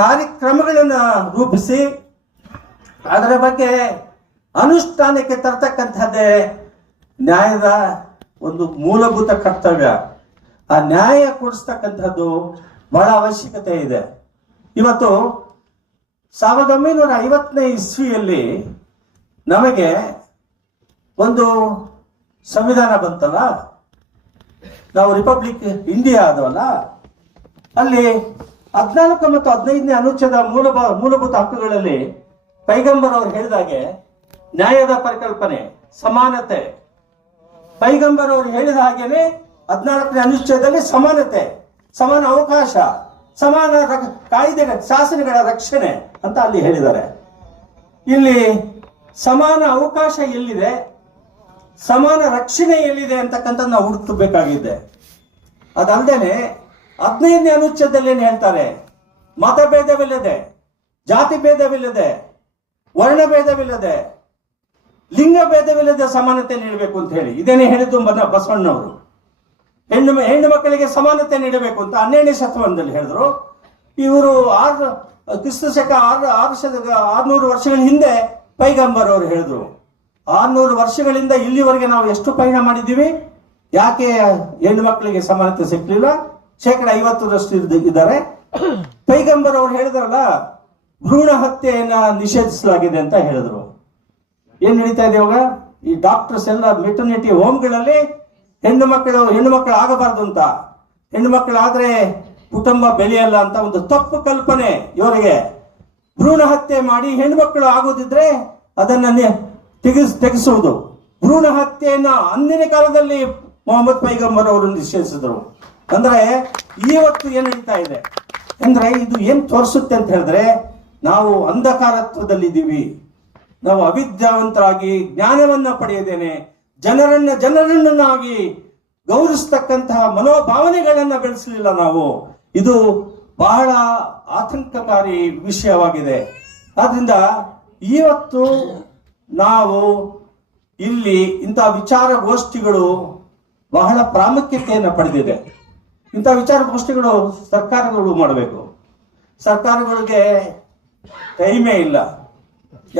ಕಾರ್ಯಕ್ರಮಗಳನ್ನು ರೂಪಿಸಿ ಅದರ ಬಗ್ಗೆ ಅನುಷ್ಠಾನಕ್ಕೆ ತರ್ತಕ್ಕಂಥದ್ದೇ ನ್ಯಾಯದ ಒಂದು ಮೂಲಭೂತ ಕರ್ತವ್ಯ. ಆ ನ್ಯಾಯ ಕೊಡಿಸ್ತಕ್ಕಂಥದ್ದು ಬಹಳ ಅವಶ್ಯಕತೆ ಇದೆ. ಇವತ್ತು 1950ನೇ ಇಸ್ವಿಯಲ್ಲಿ ನಮಗೆ ಒಂದು ಸಂವಿಧಾನ ಬಂತಲ್ಲ, ನಾವು ರಿಪಬ್ಲಿಕ್ ಇಂಡಿಯಾ ಆದವಲ್ಲ, ಅಲ್ಲಿ 14 ಮತ್ತು 15ನೇ ಅನುಚ್ಛೇದ ಮೂಲಭೂತ ಹಕ್ಕುಗಳಲ್ಲಿ ಪೈಗಂಬರ್ ಅವರು ಹೇಳಿದಾಗೆ ನ್ಯಾಯದ ಪರಿಕಲ್ಪನೆ, ಸಮಾನತೆ, ಪೈಗಂಬರ್ ಅವರು ಹೇಳಿದ ಹಾಗೇನೆ 14ನೇ ಅನುಚ್ಛೇದದಲ್ಲಿ ಸಮಾನತೆ, ಸಮಾನ ಅವಕಾಶ, ಸಮಾನ ಕಾಯ್ದೆ ಶಾಸನಗಳ ರಕ್ಷಣೆ ಅಂತ ಅಲ್ಲಿ ಹೇಳಿದ್ದಾರೆ. ಇಲ್ಲಿ ಸಮಾನ ಅವಕಾಶ ಎಲ್ಲಿದೆ, ಸಮಾನ ರಕ್ಷಣೆ ಎಲ್ಲಿದೆ ಅಂತಕ್ಕಂಥ ನಾವು ಹುಡುಕಬೇಕಾಗಿದೆ. ಅದಲ್ಲದೆ 15ನೇ ಅನುಚ್ಛೇದದಲ್ಲಿ ಏನು ಹೇಳ್ತಾರೆ, ಮತಭೇದವಿಲ್ಲದೆ, ಜಾತಿ ಭೇದವಿಲ್ಲದೆ, ವರ್ಣಭೇದವಿಲ್ಲದೆ, ಲಿಂಗ ಭೇದವಿಲ್ಲದೆ ಸಮಾನತೆ ನೀಡಬೇಕು ಅಂತ ಹೇಳಿ ಇದೇನೇ ಹೇಳಿದ್ದು ಬಸವಣ್ಣವರು. ಹೆಣ್ಣು ಮಕ್ಕಳಿಗೆ ಸಮಾನತೆ ನೀಡಬೇಕು ಅಂತ 12ನೇ ಶತಮಾನದಲ್ಲಿ ಹೇಳಿದ್ರು. ಇವರು ಕ್ರಿಸ್ತ ಶಕ 600 ವರ್ಷಗಳ ಹಿಂದೆ ಪೈಗಂಬರ್ ಅವರು ಹೇಳಿದ್ರು. 600 ವರ್ಷಗಳಿಂದ ಇಲ್ಲಿವರೆಗೆ ನಾವು ಎಷ್ಟು ಪಯಣ ಮಾಡಿದ್ದೀವಿ? ಯಾಕೆ ಹೆಣ್ಣು ಮಕ್ಕಳಿಗೆ ಸಮಾನತೆ ಸಿಕ್ಕಲಿಲ್ಲ? 50% ಇದ್ದಾರೆ. ಪೈಗಂಬರ್ ಅವರು ಹೇಳಿದ್ರಲ್ಲ, ಭ್ರೂಣ ಹತ್ಯೆಯನ್ನ ನಿಷೇಧಿಸಲಾಗಿದೆ ಅಂತ ಹೇಳಿದ್ರು. ಏನ್ ನಡೀತಾ ಇದೆ ಇವಾಗ? ಈ ಡಾಕ್ಟರ್ಸ್ ಎಲ್ಲ ಮೆಟರ್ನಿಟಿ ಹೋಮ್ಗಳಲ್ಲಿ ಹೆಣ್ಣು ಮಕ್ಕಳು ಆಗಬಾರ್ದು ಅಂತ, ಹೆಣ್ಣು ಮಕ್ಕಳು ಆದ್ರೆ ಕುಟುಂಬ ಬೆಳೆಯಲ್ಲ ಅಂತ ಒಂದು ತಪ್ಪು ಕಲ್ಪನೆ ಇವರಿಗೆ. ಭ್ರೂಣ ಹತ್ಯೆ ಮಾಡಿ ಹೆಣ್ಣು ಮಕ್ಕಳು ಆಗೋದಿದ್ರೆ ಅದನ್ನ ತೆಗೆಸುವುದು. ಭ್ರೂಣ ಹತ್ಯೆಯನ್ನ ಅಂದಿನ ಕಾಲದಲ್ಲಿ ಮೊಹಮ್ಮದ್ ಪೈಗಂಬರ್ ಅವರು ನಿಷೇಧಿಸಿದ್ರು. ಅಂದ್ರೆ ಇವತ್ತು ಏನ್ ನಡೀತಾ ಇದೆ ಅಂದ್ರೆ ಇದು ಏನ್ ತೋರಿಸುತ್ತೆ ಅಂತ ಹೇಳಿದ್ರೆ, ನಾವು ಅಂಧಕಾರತ್ವದಲ್ಲಿದ್ದೀವಿ. ನಾವು ಅವಿದ್ಯಾವಂತರಾಗಿ ಜ್ಞಾನವನ್ನ ಪಡೆಯದೇನೆ ಜನರನ್ನಾಗಿ ಗೌರವಿಸ್ತಕ್ಕಂತಹ ಮನೋಭಾವನೆಗಳನ್ನ ಬೆಳೆಸಲಿಲ್ಲ ನಾವು. ಇದು ಬಹಳ ಆತಂಕಕಾರಿ ವಿಷಯವಾಗಿದೆ. ಆದ್ರಿಂದ ಇವತ್ತು ನಾವು ಇಲ್ಲಿ ಇಂತಹ ವಿಚಾರಗೋಷ್ಠಿಗಳು ಬಹಳ ಪ್ರಾಮುಖ್ಯತೆಯನ್ನು ಪಡೆದಿದೆ. ಇಂಥ ವಿಚಾರಗೋಷ್ಠಿಗಳು ಸರ್ಕಾರಗಳು ಮಾಡಬೇಕು. ಸರ್ಕಾರಗಳಿಗೆ ಟೈಮೇ ಇಲ್ಲ.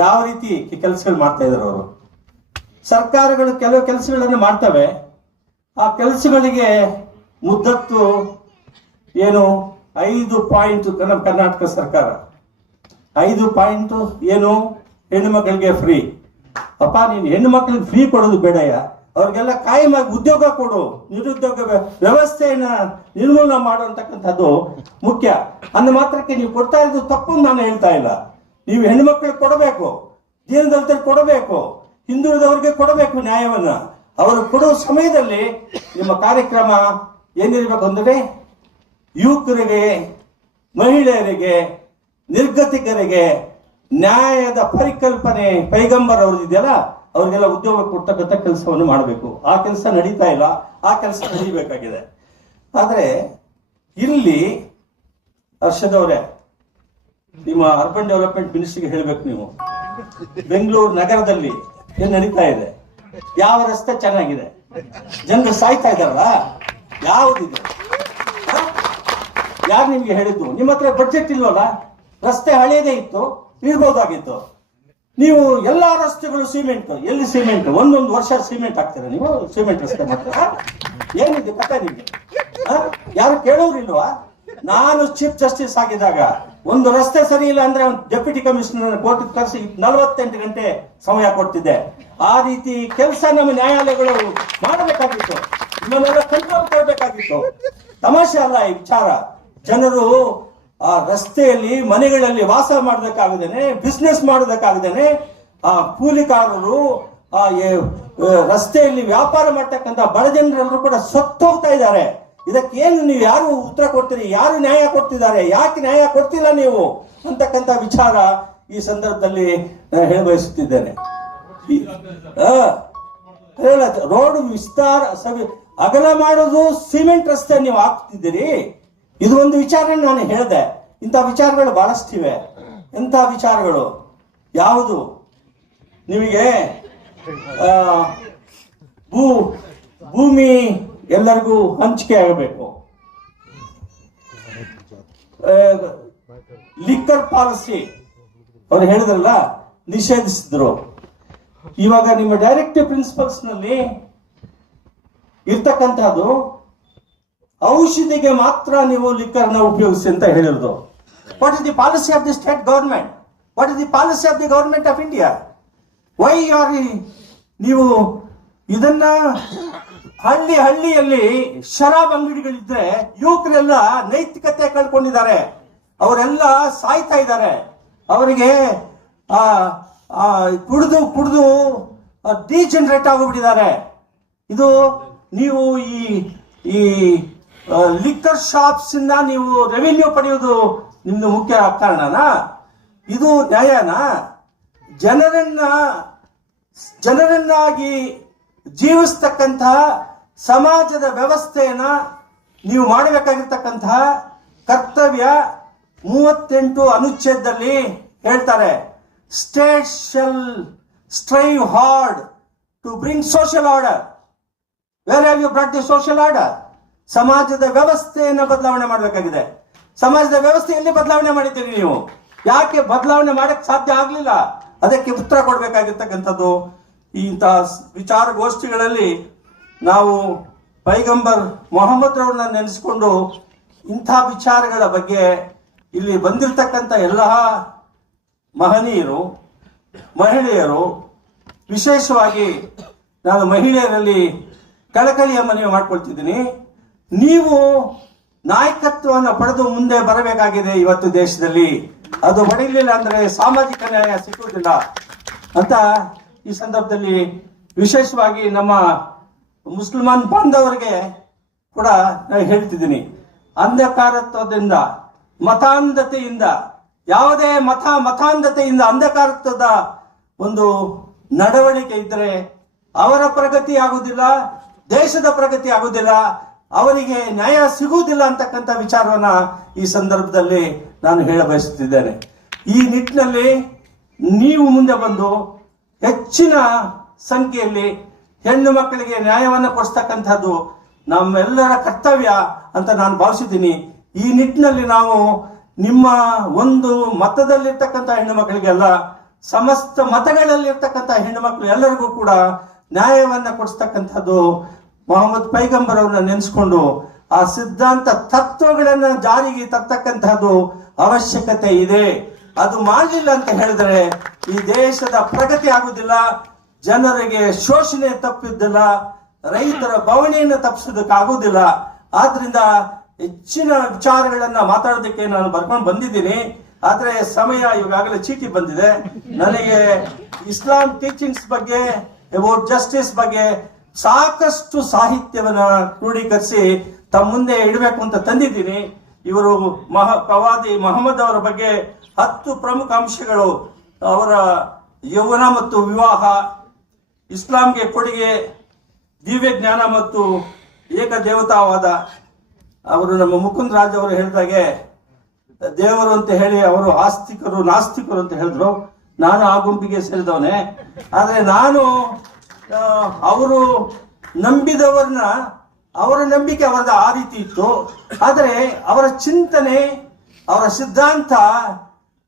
ಯಾವ ರೀತಿ ಕೆಲಸಗಳು ಮಾಡ್ತಾ ಇದ್ದಾರೆ ಅವರು? ಸರ್ಕಾರಗಳು ಕೆಲವು ಕೆಲಸಗಳನ್ನು ಮಾಡ್ತವೆ. ಆ ಕೆಲಸಗಳಿಗೆ ಮುದ್ದತ್ತು ಏನು 5 ಪಾಯಿಂಟ್. ಕರ್ನಾಟಕ ಸರ್ಕಾರ 5 ಪಾಯಿಂಟ್ ಏನು? ಹೆಣ್ಣು ಮಕ್ಕಳಿಗೆ ಫ್ರೀ. ಅಪ್ಪ, ನೀನು ಹೆಣ್ಣು ಮಕ್ಕಳಿಗೆ ಫ್ರೀ ಕೊಡೋದು ಬೇಡಯ್ಯ, ಅವ್ರಿಗೆಲ್ಲ ಕಾಯಮಾಗಿ ಉದ್ಯೋಗ ಕೊಡು, ನಿರುದ್ಯೋಗ ವ್ಯವಸ್ಥೆಯನ್ನ ನಿರ್ಮೂಲನ ಮಾಡುವಂತಕ್ಕಂಥದ್ದು ಮುಖ್ಯ. ಅಂದ ಮಾತ್ರಕ್ಕೆ ನೀವು ಕೊಡ್ತಾ ಇರೋದು ತಪ್ಪು ನಾನು ಹೇಳ್ತಾ ಇಲ್ಲ. ನೀವು ಹೆಣ್ಣು ಮಕ್ಕಳಿಗೆ ಕೊಡಬೇಕು, ದೀನದಲಿತರಿಗೆ ಕೊಡಬೇಕು, ಹಿಂದುಳಿದವರಿಗೆ ಕೊಡಬೇಕು ನ್ಯಾಯವನ್ನ. ಅವರು ಕೊಡುವ ಸಮಯದಲ್ಲಿ ನಿಮ್ಮ ಕಾರ್ಯಕ್ರಮ ಏನಿರಬೇಕು ಅಂದ್ರೆ, ಯುವಕರಿಗೆ, ಮಹಿಳೆಯರಿಗೆ, ನಿರ್ಗತಿಕರಿಗೆ ನ್ಯಾಯದ ಪರಿಕಲ್ಪನೆ ಪೈಗಂಬರ್ ಅವ್ರದ್ದಿದೆಯಲ್ಲ, ಅವ್ರಿಗೆಲ್ಲ ಉದ್ಯೋಗ ಕೊಡ್ತಕ್ಕಂಥ ಕೆಲಸವನ್ನು ಮಾಡಬೇಕು. ಆ ಕೆಲಸ ನಡೀತಾ ಇಲ್ಲ, ಆ ಕೆಲಸ ನಡೀಬೇಕಾಗಿದೆ. ಆದ್ರೆ ಇಲ್ಲಿ ಹರ್ಷದವರೇ, ನಿಮ್ಮ ಅರ್ಬನ್ ಡೆವಲಪ್ಮೆಂಟ್ ಮಿನಿಸ್ಟ್ರಿಗೆ ಹೇಳ್ಬೇಕು, ನೀವು ಬೆಂಗಳೂರು ನಗರದಲ್ಲಿ ಏನ್ ನಡೀತಾ ಇದೆ? ಯಾವ ರಸ್ತೆ ಚೆನ್ನಾಗಿದೆ? ಜನರು ಸಾಯ್ತಾ ಇದಾರಲ್ಲ, ಯಾವುದಿದೆ? ಯಾರು ನಿಮ್ಗೆ ಹೇಳಿದ್ದು? ನಿಮ್ಮ ಹತ್ರ ಬಡ್ಜೆಟ್ ಇಲ್ವಲ್ಲ? ರಸ್ತೆ ಹಳೇದೇ ಇತ್ತು, ಇರ್ಬೋದಾಗಿತ್ತು. ನೀವು ಎಲ್ಲಾ ರಸ್ತೆಗಳು ಸಿಮೆಂಟ್. ಎಲ್ಲಿ ಸಿಮೆಂಟ್? ಒಂದೊಂದು ವರ್ಷ ಸಿಮೆಂಟ್ ಹಾಕ್ತೀರಾ ನೀವು? ಸಿಮೆಂಟ್ ರಸ್ತೆ ಮಾಡ್ತೀರಾ? ಏನಿದೆ ಕಥೆ ನಿಮ್ಗೆ? ಯಾರು ಕೇಳೋರಿಲ್ವಾ? ನಾನು ಚೀಫ್ ಜಸ್ಟಿಸ್ ಆಗಿದ್ದಾಗ ಒಂದು ರಸ್ತೆ ಸರಿ ಇಲ್ಲ ಅಂದ್ರೆ ಡೆಪ್ಯೂಟಿ ಕಮಿಷನರ್ ಕೋರ್ಟ್ ಕರೆಸಿ 48 ಗಂಟೆ ಸಮಯ ಕೊಡ್ತಿದ್ದೆ. ಆ ರೀತಿ ಕೆಲಸ ನಮ್ಮ ನ್ಯಾಯಾಲಯಗಳು ಮಾಡಬೇಕಾಗಿತ್ತು, ನಿಮ್ಮನ್ನೆಲ್ಲ ಕಂಟ್ರೋಲ್ ತರಬೇಕಾಗಿತ್ತು. ತಮಾಷೆ ಅಲ್ಲ ಈ ವಿಚಾರ. ಜನರು ಆ ರಸ್ತೆಯಲ್ಲಿ ಮನೆಗಳಲ್ಲಿ ವಾಸ ಮಾಡೋದಕ್ಕಾಗದೇನೆ, ಬಿಸ್ನೆಸ್ ಮಾಡೋದಕ್ಕಾಗದೇನೆ ಆ ಕೂಲಿಕಾರರು, ರಸ್ತೆಯಲ್ಲಿ ವ್ಯಾಪಾರ ಮಾಡ್ತಕ್ಕಂಥ ಬಡ ಜನರೆಲ್ಲರೂ ಕೂಡ ಸತ್ತೋಗ್ತಾ ಇದ್ದಾರೆ. ಇದಕ್ಕೇನು ನೀವು ಯಾರು ಉತ್ತರ ಕೊಡ್ತೀರಿ? ಯಾರು ನ್ಯಾಯ ಕೊಡ್ತಿದ್ದಾರೆ? ಯಾಕೆ ನ್ಯಾಯ ಕೊಡ್ತಿಲ್ಲ ನೀವು ಅಂತಕ್ಕಂಥ ವಿಚಾರ ಈ ಸಂದರ್ಭದಲ್ಲಿ ಹೇಳಬಯಸುತ್ತಿದ್ದೇನೆ. ರೋಡ್ ವಿಸ್ತಾರ ಅಗಲ ಮಾಡೋದು, ಸಿಮೆಂಟ್ ರಸ್ತೆ ನೀವು ಹಾಕ್ತಿದ್ದೀರಿ. ಇದು ಒಂದು ವಿಚಾರ ನಾನು ಹೇಳಿದೆ. ಇಂಥ ವಿಚಾರಗಳು ಬಹಳಷ್ಟಿವೆ. ಎಂಥ ವಿಚಾರಗಳು? ಯಾವುದು ನಿಮಗೆ ಭೂಮಿ ಎಲ್ಲರಿಗೂ ಹಂಚಿಕೆ ಆಗಬೇಕು, ಲಿಕ್ಕರ್ ಪಾಲಿಸಿ ಅವ್ರು ಹೇಳಿದ್ರಲ್ಲ, ನಿಷೇಧಿಸಿದ್ರು. ಇವಾಗ ನಿಮ್ಮ ಡೈರೆಕ್ಟಿವ್ ಪ್ರಿನ್ಸಿಪಲ್ಸ್ ನಲ್ಲಿ ಇರ್ತಕ್ಕಂಥದ್ದು ಔಷಧಿಗೆ ಮಾತ್ರ ನೀವು ಲಿಕ್ಕರ್ನ ಉಪಯೋಗಿಸಿ ಅಂತ ಹೇಳಿರೋದು. What is the policy of the state government? What is the policy of the government of India? Why are ನೀವು ಇದನ್ನ ಹಳ್ಳಿಯಲ್ಲಿ ಶರಾಬ್ ಅಂಗಡಿಗಳಿದ್ರೆ ಯುವಕರೆಲ್ಲ ನೈತಿಕತೆ ಕಳ್ಕೊಂಡಿದ್ದಾರೆ, ಅವರೆಲ್ಲ ಸಾಯ್ತಾ ಇದ್ದಾರೆ. ಅವರಿಗೆ ಕುಡಿದು ಡಿಜನರೇಟ್ ಆಗೋಗ್ಬಿಟ್ಟಿದ್ದಾರೆ. ಇದು ನೀವು ಈ ಲಿಕ್ಕರ್ ಶಾಪ್ಸ್ ಇಂದ ನೀವು ರೆವಿನ್ಯೂ ಪಡೆಯೋದು ನಿಮ್ದು ಮುಖ್ಯ ಕಾರಣನಾ? ಇದು ನ್ಯಾಯನಾ? ಜನರನ್ನಾಗಿ ಜೀವಿಸ್ತಕ್ಕಂತಹ ಸಮಾಜದ ವ್ಯವಸ್ಥೆಯನ್ನ ನೀವು ಮಾಡಬೇಕಾಗಿರ್ತಕ್ಕಂತಹ ಕರ್ತವ್ಯ 38 ಅನುಚ್ಛೇದದಲ್ಲಿ ಹೇಳ್ತಾರೆ. State shall strive hard to bring social order. Where have you brought the social order? ಸಮಾಜದ ವ್ಯವಸ್ಥೆಯನ್ನು ಬದಲಾವಣೆ ಮಾಡಬೇಕಾಗಿದೆ. ಸಮಾಜದ ವ್ಯವಸ್ಥೆಯಲ್ಲಿ ಬದಲಾವಣೆ ಮಾಡಿದ್ದೀರಿ ನೀವು. ಯಾಕೆ ಬದಲಾವಣೆ ಮಾಡಕ್ ಸಾಧ್ಯ ಆಗ್ಲಿಲ್ಲ? ಅದಕ್ಕೆ ಉತ್ತರ ಕೊಡಬೇಕಾಗಿರ್ತಕ್ಕಂಥದ್ದು ಇಂಥ ವಿಚಾರಗೋಷ್ಠಿಗಳಲ್ಲಿ ನಾವು ಪೈಗಂಬರ್ ಮೊಹಮ್ಮದ್ ರವ್ರನ್ನ ನೆನೆಸ್ಕೊಂಡು ಇಂಥ ವಿಚಾರಗಳ ಬಗ್ಗೆ ಇಲ್ಲಿ ಬಂದಿರತಕ್ಕಂಥ ಎಲ್ಲ ಮಹನೀಯರು, ಮಹಿಳೆಯರು, ವಿಶೇಷವಾಗಿ ನಾನು ಮಹಿಳೆಯರಲ್ಲಿ ಕಳಕಳಿಯ ಮನವಿ ಮಾಡ್ಕೊಳ್ತಿದ್ದೀನಿ. ನೀವು ನಾಯಕತ್ವವನ್ನು ಪಡೆದು ಮುಂದೆ ಬರಬೇಕಾಗಿದೆ ಇವತ್ತು ದೇಶದಲ್ಲಿ. ಅದು ಪಡೆಯಲಿಲ್ಲ ಅಂದ್ರೆ ಸಾಮಾಜಿಕ ನ್ಯಾಯ ಸಿಕ್ಕುವುದಿಲ್ಲ ಅಂತ ಈ ಸಂದರ್ಭದಲ್ಲಿ ವಿಶೇಷವಾಗಿ ನಮ್ಮ ಮುಸಲ್ಮಾನ್ ಬಾಂಧವರಿಗೆ ಕೂಡ ನಾನು ಹೇಳ್ತಿದ್ದೀನಿ. ಅಂಧಕಾರತ್ವದಿಂದ, ಮತಾಂಧತೆಯಿಂದ, ಯಾವುದೇ ಮತಾಂಧತೆಯಿಂದ ಅಂಧಕಾರತ್ವದ ಒಂದು ನಡವಳಿಕೆ ಇದ್ದರೆ ಅವರ ಪ್ರಗತಿ ಆಗುವುದಿಲ್ಲ, ದೇಶದ ಪ್ರಗತಿ ಆಗುವುದಿಲ್ಲ, ಅವರಿಗೆ ನ್ಯಾಯ ಸಿಗುವುದಿಲ್ಲ ಅಂತಕ್ಕಂಥ ವಿಚಾರವನ್ನ ಈ ಸಂದರ್ಭದಲ್ಲಿ ನಾನು ಹೇಳ ಬಯಸುತ್ತಿದ್ದೇನೆ. ಈ ನಿಟ್ಟಿನಲ್ಲಿ ನೀವು ಮುಂದೆ ಬಂದು ಹೆಚ್ಚಿನ ಸಂಖ್ಯೆಯಲ್ಲಿ ಹೆಣ್ಣು ಮಕ್ಕಳಿಗೆ ನ್ಯಾಯವನ್ನು ಕೊಡಿಸ್ತಕ್ಕಂಥದ್ದು ನಮ್ಮೆಲ್ಲರ ಕರ್ತವ್ಯ ಅಂತ ನಾನು ಭಾವಿಸಿದ್ದೀನಿ. ಈ ನಿಟ್ಟಿನಲ್ಲಿ ನಾವು ನಿಮ್ಮ ಒಂದು ಮತದಲ್ಲಿರ್ತಕ್ಕಂಥ ಹೆಣ್ಣು ಮಕ್ಕಳಿಗೆಲ್ಲ, ಸಮಸ್ತ ಮತಗಳಲ್ಲಿರ್ತಕ್ಕಂಥ ಹೆಣ್ಣು ಮಕ್ಕಳು ಎಲ್ಲರಿಗೂ ಕೂಡ ನ್ಯಾಯವನ್ನ ಕೊಡಿಸ್ತಕ್ಕಂಥದ್ದು ಮೊಹಮ್ಮದ್ ಪೈಗಂಬರ್ ಅವ್ರನ್ನ ನೆನೆಸ್ಕೊಂಡು ಆ ಸಿದ್ಧಾಂತ ತತ್ವಗಳನ್ನ ಜಾರಿಗೆ ತರ್ತಕ್ಕಂಥದ್ದು ಅವಶ್ಯಕತೆ ಇದೆ. ಅದು ಮಾಡಲಿಲ್ಲ ಅಂತ ಹೇಳಿದ್ರೆ ಈ ದೇಶದ ಪ್ರಗತಿ ಆಗುವುದಿಲ್ಲ, ಜನರಿಗೆ ಶೋಷಣೆ ತಪ್ಪಿದ್ದಿಲ್ಲ, ರೈತರ ಬವಣೆಯನ್ನು ತಪ್ಪಿಸೋದಕ್ಕಾಗುವುದಿಲ್ಲ. ಆದ್ರಿಂದ ಹೆಚ್ಚಿನ ವಿಚಾರಗಳನ್ನ ಮಾತಾಡೋದಕ್ಕೆ ನಾನು ಬರ್ಕೊಂಡು ಬಂದಿದ್ದೀನಿ. ಆದ್ರೆ ಸಮಯ ಈಗಾಗಲೇ ಚೀಟಿ ಬಂದಿದೆ. ನನಗೆ ಇಸ್ಲಾಂ ಟೀಚಿಂಗ್ಸ್ ಬಗ್ಗೆ, ಅಬೌಟ್ ಜಸ್ಟಿಸ್ ಬಗ್ಗೆ ಸಾಕಷ್ಟು ಸಾಹಿತ್ಯವನ್ನ ಕ್ರೋಢೀಕರಿಸಿ ತಮ್ಮ ಮುಂದೆ ಇಡಬೇಕು ಅಂತ ತಂದಿದ್ದೀನಿ. ಇವರು ಪ್ರವಾದಿ ಮೊಹಮ್ಮದ್ ಅವರ ಬಗ್ಗೆ 10 ಪ್ರಮುಖ ಅಂಶಗಳು, ಅವರ ಯೌವನ ಮತ್ತು ವಿವಾಹ, ಇಸ್ಲಾಂಗೆ ಕೊಡುಗೆ, ದಿವ್ಯ ಜ್ಞಾನ ಮತ್ತು ಏಕದೇವತಾವಾದ. ಅವರು ನಮ್ಮ ಮುಕುಂದ್ ರಾಜ್ ಅವರು ಹೇಳಿದಾಗೆ ದೇವರು ಅಂತ ಹೇಳಿ ಅವರು ಆಸ್ತಿಕರು ನಾಸ್ತಿಕರು ಅಂತ ಹೇಳಿದ್ರು. ನಾನು ಆ ಗುಂಪಿಗೆ ಸೇರಿದವನೇ. ಆದ್ರೆ ನಾನು ಅವರು ನಂಬಿದವರನ್ನ, ಅವರ ನಂಬಿಕೆ ಅವರದ ಆ ರೀತಿ ಇತ್ತು. ಆದರೆ ಅವರ ಚಿಂತನೆ, ಅವರ ಸಿದ್ಧಾಂತ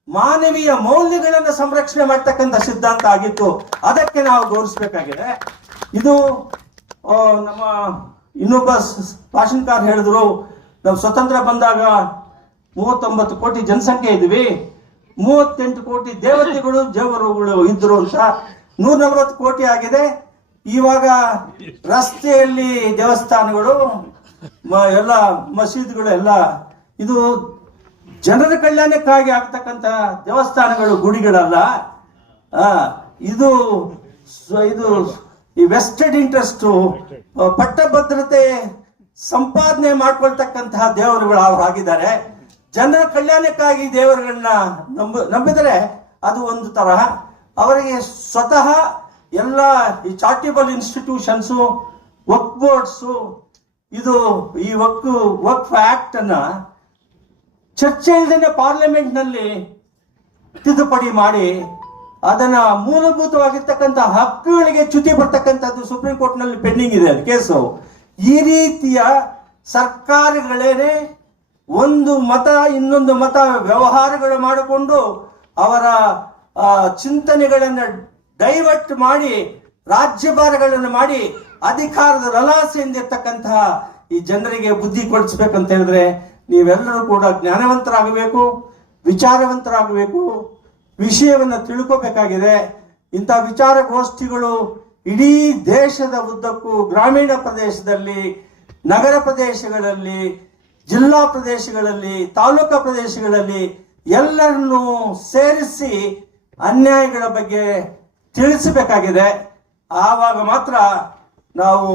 ಮಾನವೀಯ ಮೌಲ್ಯಗಳನ್ನು ಸಂರಕ್ಷಣೆ ಮಾಡ್ತಕ್ಕಂಥ ಸಿದ್ಧಾಂತ ಆಗಿತ್ತು. ಅದಕ್ಕೆ ನಾವು ಗೌರವಿಸಬೇಕಾಗಿದೆ. ಇದು ನಮ್ಮ ಇನ್ನೊಬ್ಬ ಭಾಷಣಕಾರ ಹೇಳಿದ್ರು, ನಾವು ಸ್ವತಂತ್ರ ಬಂದಾಗ 39 ಕೋಟಿ ಜನಸಂಖ್ಯೆ ಇದ್ವಿ, 38 ಕೋಟಿ ದೇವತೆಗಳು ದೇವರುಗಳು ಇದ್ರು ಅಂತ. 140 ಕೋಟಿ ಆಗಿದೆ. ಇವಾಗ ರಸ್ತೆಯಲ್ಲಿ ದೇವಸ್ಥಾನಗಳು, ಎಲ್ಲ ಮಸೀದಿಗಳು ಎಲ್ಲ, ಇದು ಜನರ ಕಲ್ಯಾಣಕ್ಕಾಗಿ ಆಗ್ತಕ್ಕಂಥ ದೇವಸ್ಥಾನಗಳು, ಗುಡಿಗಳಲ್ಲ. ಇದು ಈ ವೆಸ್ಟೆಡ್ ಇಂಟ್ರೆಸ್ಟ್, ಪಟ್ಟಭದ್ರತೆ ಸಂಪಾದನೆ ಮಾಡ್ಕೊಳ್ತಕ್ಕಂತಹ ದೇವರುಗಳು ಅವರು ಆಗಿದ್ದಾರೆ. ಜನರ ಕಲ್ಯಾಣಕ್ಕಾಗಿ ದೇವರುಗಳನ್ನ ನಂಬಿದರೆ ಅದು ಒಂದು ತರಹ. ಅವರಿಗೆ ಸ್ವತಃ ಎಲ್ಲ ಈ ಚಾರಿಟಬಲ್ ಇನ್ಸ್ಟಿಟ್ಯೂಷನ್ಸು, ವಕ್ಫ್ ಬೋರ್ಡ್ಸು, ಇದು ಈ ವಕ್ಫ್ ಆಕ್ಟ್ ಅನ್ನ ಚರ್ಚೆ ಇಲ್ಲದೆ ಪಾರ್ಲಿಮೆಂಟ್ ನಲ್ಲಿ ತಿದ್ದುಪಡಿ ಮಾಡಿ ಅದನ್ನ ಮೂಲಭೂತವಾಗಿರ್ತಕ್ಕಂಥ ಹಕ್ಕುಗಳಿಗೆ ಚ್ಯುತಿ ಬರ್ತಕ್ಕಂಥದ್ದು ಸುಪ್ರೀಂ ಕೋರ್ಟ್ ನಲ್ಲಿ ಪೆಂಡಿಂಗ್ ಇದೆ ಅದು ಕೇಸು. ಈ ರೀತಿಯ ಸರ್ಕಾರಗಳೇನೆ ಒಂದು ಮತ ಇನ್ನೊಂದು ಮತ ವ್ಯವಹಾರಗಳು ಮಾಡಿಕೊಂಡು ಅವರ ಚಿಂತನೆಗಳನ್ನು ಡೈವರ್ಟ್ ಮಾಡಿ ರಾಜ್ಯಭಾರಗಳನ್ನು ಮಾಡಿ ಅಧಿಕಾರದ ಲಲಾಸೆಯಿಂದ ಇರ್ತಕ್ಕಂತಹ ಈ ಜನರಿಗೆ ಬುದ್ಧಿ ಕೊಡಿಸ್ಬೇಕಂತ ಹೇಳಿದ್ರೆ ನೀವೆಲ್ಲರೂ ಕೂಡ ಜ್ಞಾನವಂತರಾಗಬೇಕು, ವಿಚಾರವಂತರಾಗಬೇಕು, ವಿಷಯವನ್ನು ತಿಳ್ಕೋಬೇಕಾಗಿದೆ. ಇಂಥ ವಿಚಾರಗೋಷ್ಠಿಗಳು ಇಡೀ ದೇಶದ ಉದ್ದಕ್ಕೂ, ಗ್ರಾಮೀಣ ಪ್ರದೇಶದಲ್ಲಿ, ನಗರ ಪ್ರದೇಶಗಳಲ್ಲಿ, ಜಿಲ್ಲಾ ಪ್ರದೇಶಗಳಲ್ಲಿ, ತಾಲೂಕಾ ಪ್ರದೇಶಗಳಲ್ಲಿ ಎಲ್ಲರನ್ನೂ ಸೇರಿಸಿ ಅನ್ಯಾಯಗಳ ಬಗ್ಗೆ ತಿಳಿಸಬೇಕಾಗಿದೆ. ಆವಾಗ ಮಾತ್ರ ನಾವು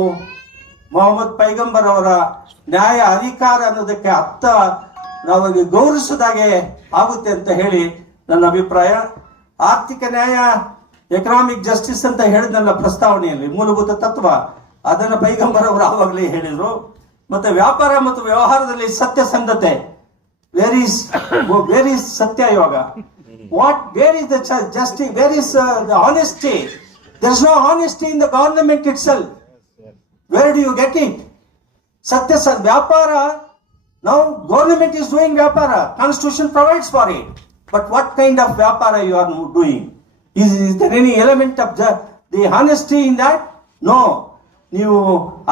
ಮೊಹಮ್ಮದ್ ಪೈಗಂಬರ್ ಅವರ ನ್ಯಾಯ ಅಧಿಕಾರ ಅನ್ನೋದಕ್ಕೆ ಅರ್ಥ ನಾವು ಗೌರವಿಸೋದಾಗೆ ಆಗುತ್ತೆ ಅಂತ ಹೇಳಿ ನನ್ನ ಅಭಿಪ್ರಾಯ. ಆರ್ಥಿಕ ನ್ಯಾಯ, ಎಕನಾಮಿಕ್ ಜಸ್ಟಿಸ್ ಅಂತ ಹೇಳಿದ್ನಲ್ಲ ಪ್ರಸ್ತಾವನೆಯಲ್ಲಿ, ಮೂಲಭೂತ ತತ್ವ, ಅದನ್ನು ಪೈಗಂಬರ್ ಅವರು ಆವಾಗಲೇ ಹೇಳಿದರು. ಮತ್ತೆ ವ್ಯಾಪಾರ ಮತ್ತು ವ್ಯವಹಾರದಲ್ಲಿ ಸತ್ಯಸಂಧತೆ, ವೇರ್ ಈಸ್ ಸತ್ಯಯೋಗ, where is the justice, where is the honesty? there is no honesty in the government itself. Where do you get it? ವ್ಯಾಪಾರ, now government is doing ವ್ಯಾಪಾರ, constitution provides for it, but what kind of ವ್ಯಾಪಾರ you are doing? Is there any element of the honesty in that? No. ನೀವು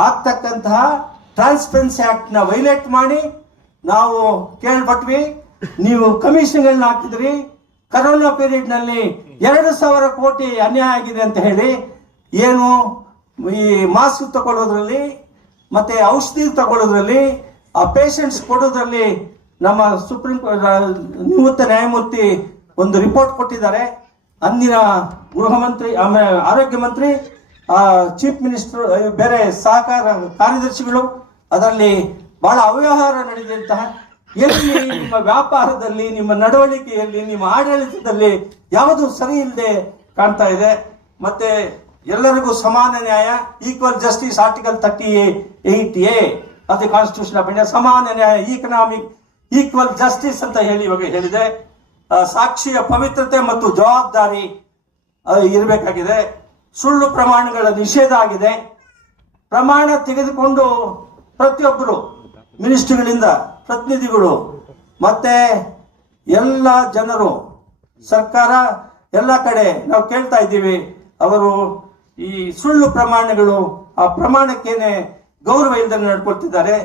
ಆಗ್ತಕ್ಕಂತಹ transparency act ನ violate ಮಾಡಿ ನಾವು ಕೇಳ್ಪಟ್ವಿ. ನೀವು ಕಮಿಷನ್ಗಳನ್ನ ಹಾಕಿದ್ರಿ. Corona period ನಲ್ಲಿ 2,000 ಕೋಟಿ ಅನ್ಯಾಯ ಆಗಿದೆ ಅಂತ ಹೇಳಿ, ಏನು ಈ ಮಾಸ್ಕ್ ತಗೊಳ್ಳೋದ್ರಲ್ಲಿ ಮತ್ತೆ ಔಷಧಿ ತಗೊಳ್ಳೋದ್ರಲ್ಲಿ, ಆ ಪೇಷಂಟ್ಸ್ ಕೊಡೋದ್ರಲ್ಲಿ ನಮ್ಮ ಸುಪ್ರೀಂ ನಿವೃತ್ತ ನ್ಯಾಯಮೂರ್ತಿ ಒಂದು ರಿಪೋರ್ಟ್ ಕೊಟ್ಟಿದ್ದಾರೆ. ಅಂದಿನ ಗೃಹ ಮಂತ್ರಿ, ಆಮೇಲೆ ಆರೋಗ್ಯ ಮಂತ್ರಿ, ಚೀಫ್ ಮಿನಿಸ್ಟರ್, ಬೇರೆ ಸಹಕಾರ ಕಾರ್ಯದರ್ಶಿಗಳು, ಅದರಲ್ಲಿ ಬಹಳ ಅವ್ಯವಹಾರ ನಡೆದಂತಹ, ಎಲ್ಲಿ ನಿಮ್ಮ ವ್ಯಾಪಾರದಲ್ಲಿ, ನಿಮ್ಮ ನಡವಳಿಕೆಯಲ್ಲಿ, ನಿಮ್ಮ ಆಡಳಿತದಲ್ಲಿ ಯಾವುದು ಸರಿ ಇಲ್ಲದೆ ಕಾಣ್ತಾ ಇದೆ. ಮತ್ತೆ ಎಲ್ಲರಿಗೂ ಸಮಾನ ನ್ಯಾಯ, equal justice, article 38A of the constitution of India, ಸಮಾನ ನ್ಯಾಯ, ಇಕನಾಮಿಕ್ ಈಕ್ವಲ್ ಜಸ್ಟಿಸ್ ಅಂತ ಹೇಳಿ ಇವಾಗ ಹೇಳಿದೆ. ಸಾಕ್ಷಿಯ ಪವಿತ್ರತೆ ಮತ್ತು ಜವಾಬ್ದಾರಿ ಇರಬೇಕಾಗಿದೆ. ಸುಳ್ಳು ಪ್ರಮಾಣಗಳ ನಿಷೇಧ ಆಗಿದೆ. ಪ್ರಮಾಣ ತೆಗೆದುಕೊಂಡು ಪ್ರತಿಯೊಬ್ಬರು ಮಿನಿಸ್ಟ್ರಿಗಳಿಂದ ಪ್ರತಿನಿಧಿಗಳು ಮತ್ತೆ ಎಲ್ಲ ಜನರು, ಸರ್ಕಾರ ಎಲ್ಲ ಕಡೆ ನಾವು ಕೇಳ್ತಾ ಇದ್ದೀವಿ, ಅವರು ಈ ಸುಳ್ಳು ಪ್ರಮಾಣಗಳು, ಆ ಪ್ರಮಾಣಕ್ಕೇನೆ ಗೌರವ ಇಲ್ಲದೆ ನಡ್ಕೊಳ್ತಿದ್ದಾರೆ.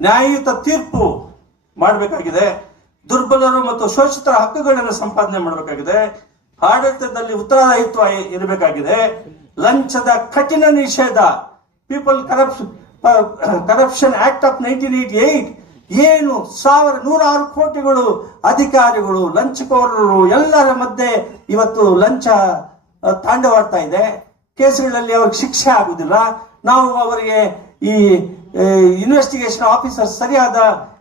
ನ್ಯಾಯಯುತ ತೀರ್ಪು ಮಾಡಬೇಕಾಗಿದೆ. ದುರ್ಬಲರು ಮತ್ತು ಶೋಷಿತರ ಹಕ್ಕುಗಳನ್ನು ಸಂಪಾದನೆ ಮಾಡಬೇಕಾಗಿದೆ. ಆಡಳಿತದಲ್ಲಿ ಉತ್ತರದಾಯಿತ್ವ ಇರಬೇಕಾಗಿದೆ. ಲಂಚದ ಕಠಿಣ ನಿಷೇಧ, ಪೀಪಲ್ ಕರಪ್ಷನ್ ಆಕ್ಟ್ ಆಫ್ 1988, ಏನು 1,106 ಕೋಟಿಗಳು ಅಧಿಕಾರಿಗಳು, ಲಂಚಕೋರರು ಎಲ್ಲರ ಮಧ್ಯೆ ಇವತ್ತು ಲಂಚ ತಾಂಡವಾಡ್ತಾ ಇದೆ. ಕೇಸುಗಳಲ್ಲಿ ಅವ್ರಿಗೆ ಶಿಕ್ಷೆ ಆಗುದಿಲ್ಲ. ನಾವು ಅವರಿಗೆ ಈ ಇನ್ವೆಸ್ಟಿಗೇಷನ್ ಆಫೀಸರ್ ಸರಿಯಾದ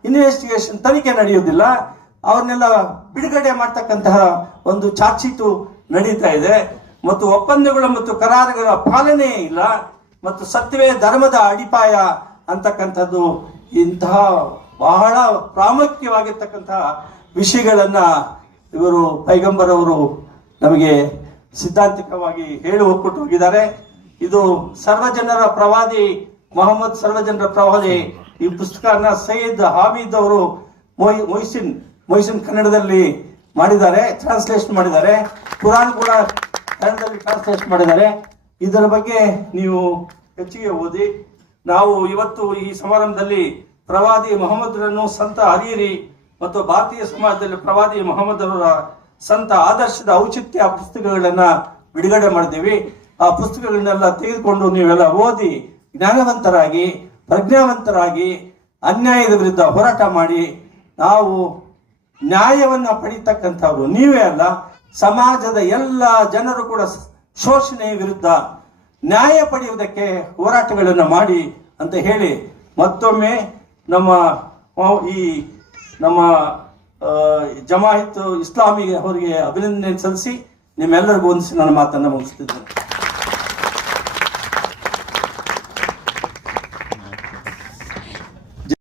ಇನ್ವೆಸ್ಟಿಗೇಷನ್ ತನಿಖೆ ನಡೆಯುವುದಿಲ್ಲ. ಅವ್ರನ್ನೆಲ್ಲ ಬಿಡುಗಡೆ ಮಾಡ್ತಕ್ಕಂತಹ ಒಂದು ಚಾರ್ಜ್ ಶೀಟು ನಡೀತಾ ಇದೆ. ಮತ್ತು ಒಪ್ಪಂದಗಳು ಮತ್ತು ಕರಾರುಗಳ ಪಾಲನೆ ಇಲ್ಲ. ಮತ್ತು ಸತ್ಯವೇ ಧರ್ಮದ ಅಡಿಪಾಯ ಅಂತಕ್ಕಂಥದ್ದು, ಇಂತಹ ಬಹಳ ಪ್ರಾಮುಖ್ಯವಾಗಿರ್ತಕ್ಕಂತಹ ವಿಷಯಗಳನ್ನ ಇವರು ಪೈಗಂಬರ್ ಅವರು ನಮಗೆ ಸಿದ್ಧಾಂತಿಕವಾಗಿ ಹೇಳಿ ಒಪ್ಪಿಟ್ಟು ಹೋಗಿದ್ದಾರೆ. ಇದು ಸರ್ವಜನರ ಪ್ರವಾದಿ, ಮೊಹಮ್ಮದ್ ಸರ್ವಜನರ ಪ್ರವಾದಿ. ಈ ಪುಸ್ತಕನ ಸೈಯದ್ ಹಾಮೀದ್ ಅವರು ಮೊಯ್ಸಿನ್ ಕನ್ನಡದಲ್ಲಿ ಮಾಡಿದ್ದಾರೆ, ಟ್ರಾನ್ಸ್ಲೇಷನ್ ಮಾಡಿದ್ದಾರೆ. ಕುರಾನ್ ಕೂಡ ಕನ್ನಡದಲ್ಲಿ ಟ್ರಾನ್ಸ್ಲೇಷನ್ ಮಾಡಿದ್ದಾರೆ. ಇದರ ಬಗ್ಗೆ ನೀವು ಹೆಚ್ಚಿಗೆ ಓದಿ. ನಾವು ಇವತ್ತು ಈ ಸಮಾರಂಭದಲ್ಲಿ ಪ್ರವಾದಿ ಮೊಹಮ್ಮದ್ರನ್ನು ಸಂತ ಹರೀರಿ ಮತ್ತು ಭಾರತೀಯ ಸಮಾಜದಲ್ಲಿ ಪ್ರವಾದಿ ಮೊಹಮ್ಮದ್ ಅವರ ಸಂತ ಆದರ್ಶದ ಔಚಿತ್ಯ ಪುಸ್ತಕಗಳನ್ನ ಬಿಡುಗಡೆ ಮಾಡಿದ್ದೀವಿ. ಆ ಪುಸ್ತಕಗಳನ್ನೆಲ್ಲ ತೆಗೆದುಕೊಂಡು ನೀವೆಲ್ಲ ಓದಿ ಜ್ಞಾನವಂತರಾಗಿ, ಪ್ರಜ್ಞಾವಂತರಾಗಿ, ಅನ್ಯಾಯದ ವಿರುದ್ಧ ಹೋರಾಟ ಮಾಡಿ ನಾವು ನ್ಯಾಯವನ್ನ ಪಡೀತಕ್ಕಂಥವ್ರು ನೀವೇ ಅಲ್ಲ, ಸಮಾಜದ ಎಲ್ಲ ಜನರು ಕೂಡ ಶೋಷಣೆ ವಿರುದ್ಧ ನ್ಯಾಯ ಪಡೆಯುವುದಕ್ಕೆ ಹೋರಾಟಗಳನ್ನು ಮಾಡಿ ಅಂತ ಹೇಳಿ ಮತ್ತೊಮ್ಮೆ ನಮ್ಮ ಜಮಾಯಿತ್ ಇಸ್ಲಾಮಿ ಅವರಿಗೆ ಅಭಿನಂದನೆ ಸಲ್ಲಿಸಿ ನಿಮ್ಮೆಲ್ಲರಿಗೂ ಹೊಂದಿಸಿ ನನ್ನ ಮಾತನ್ನು ಮುಗಿಸ್ತಿದ್ದೇನೆ.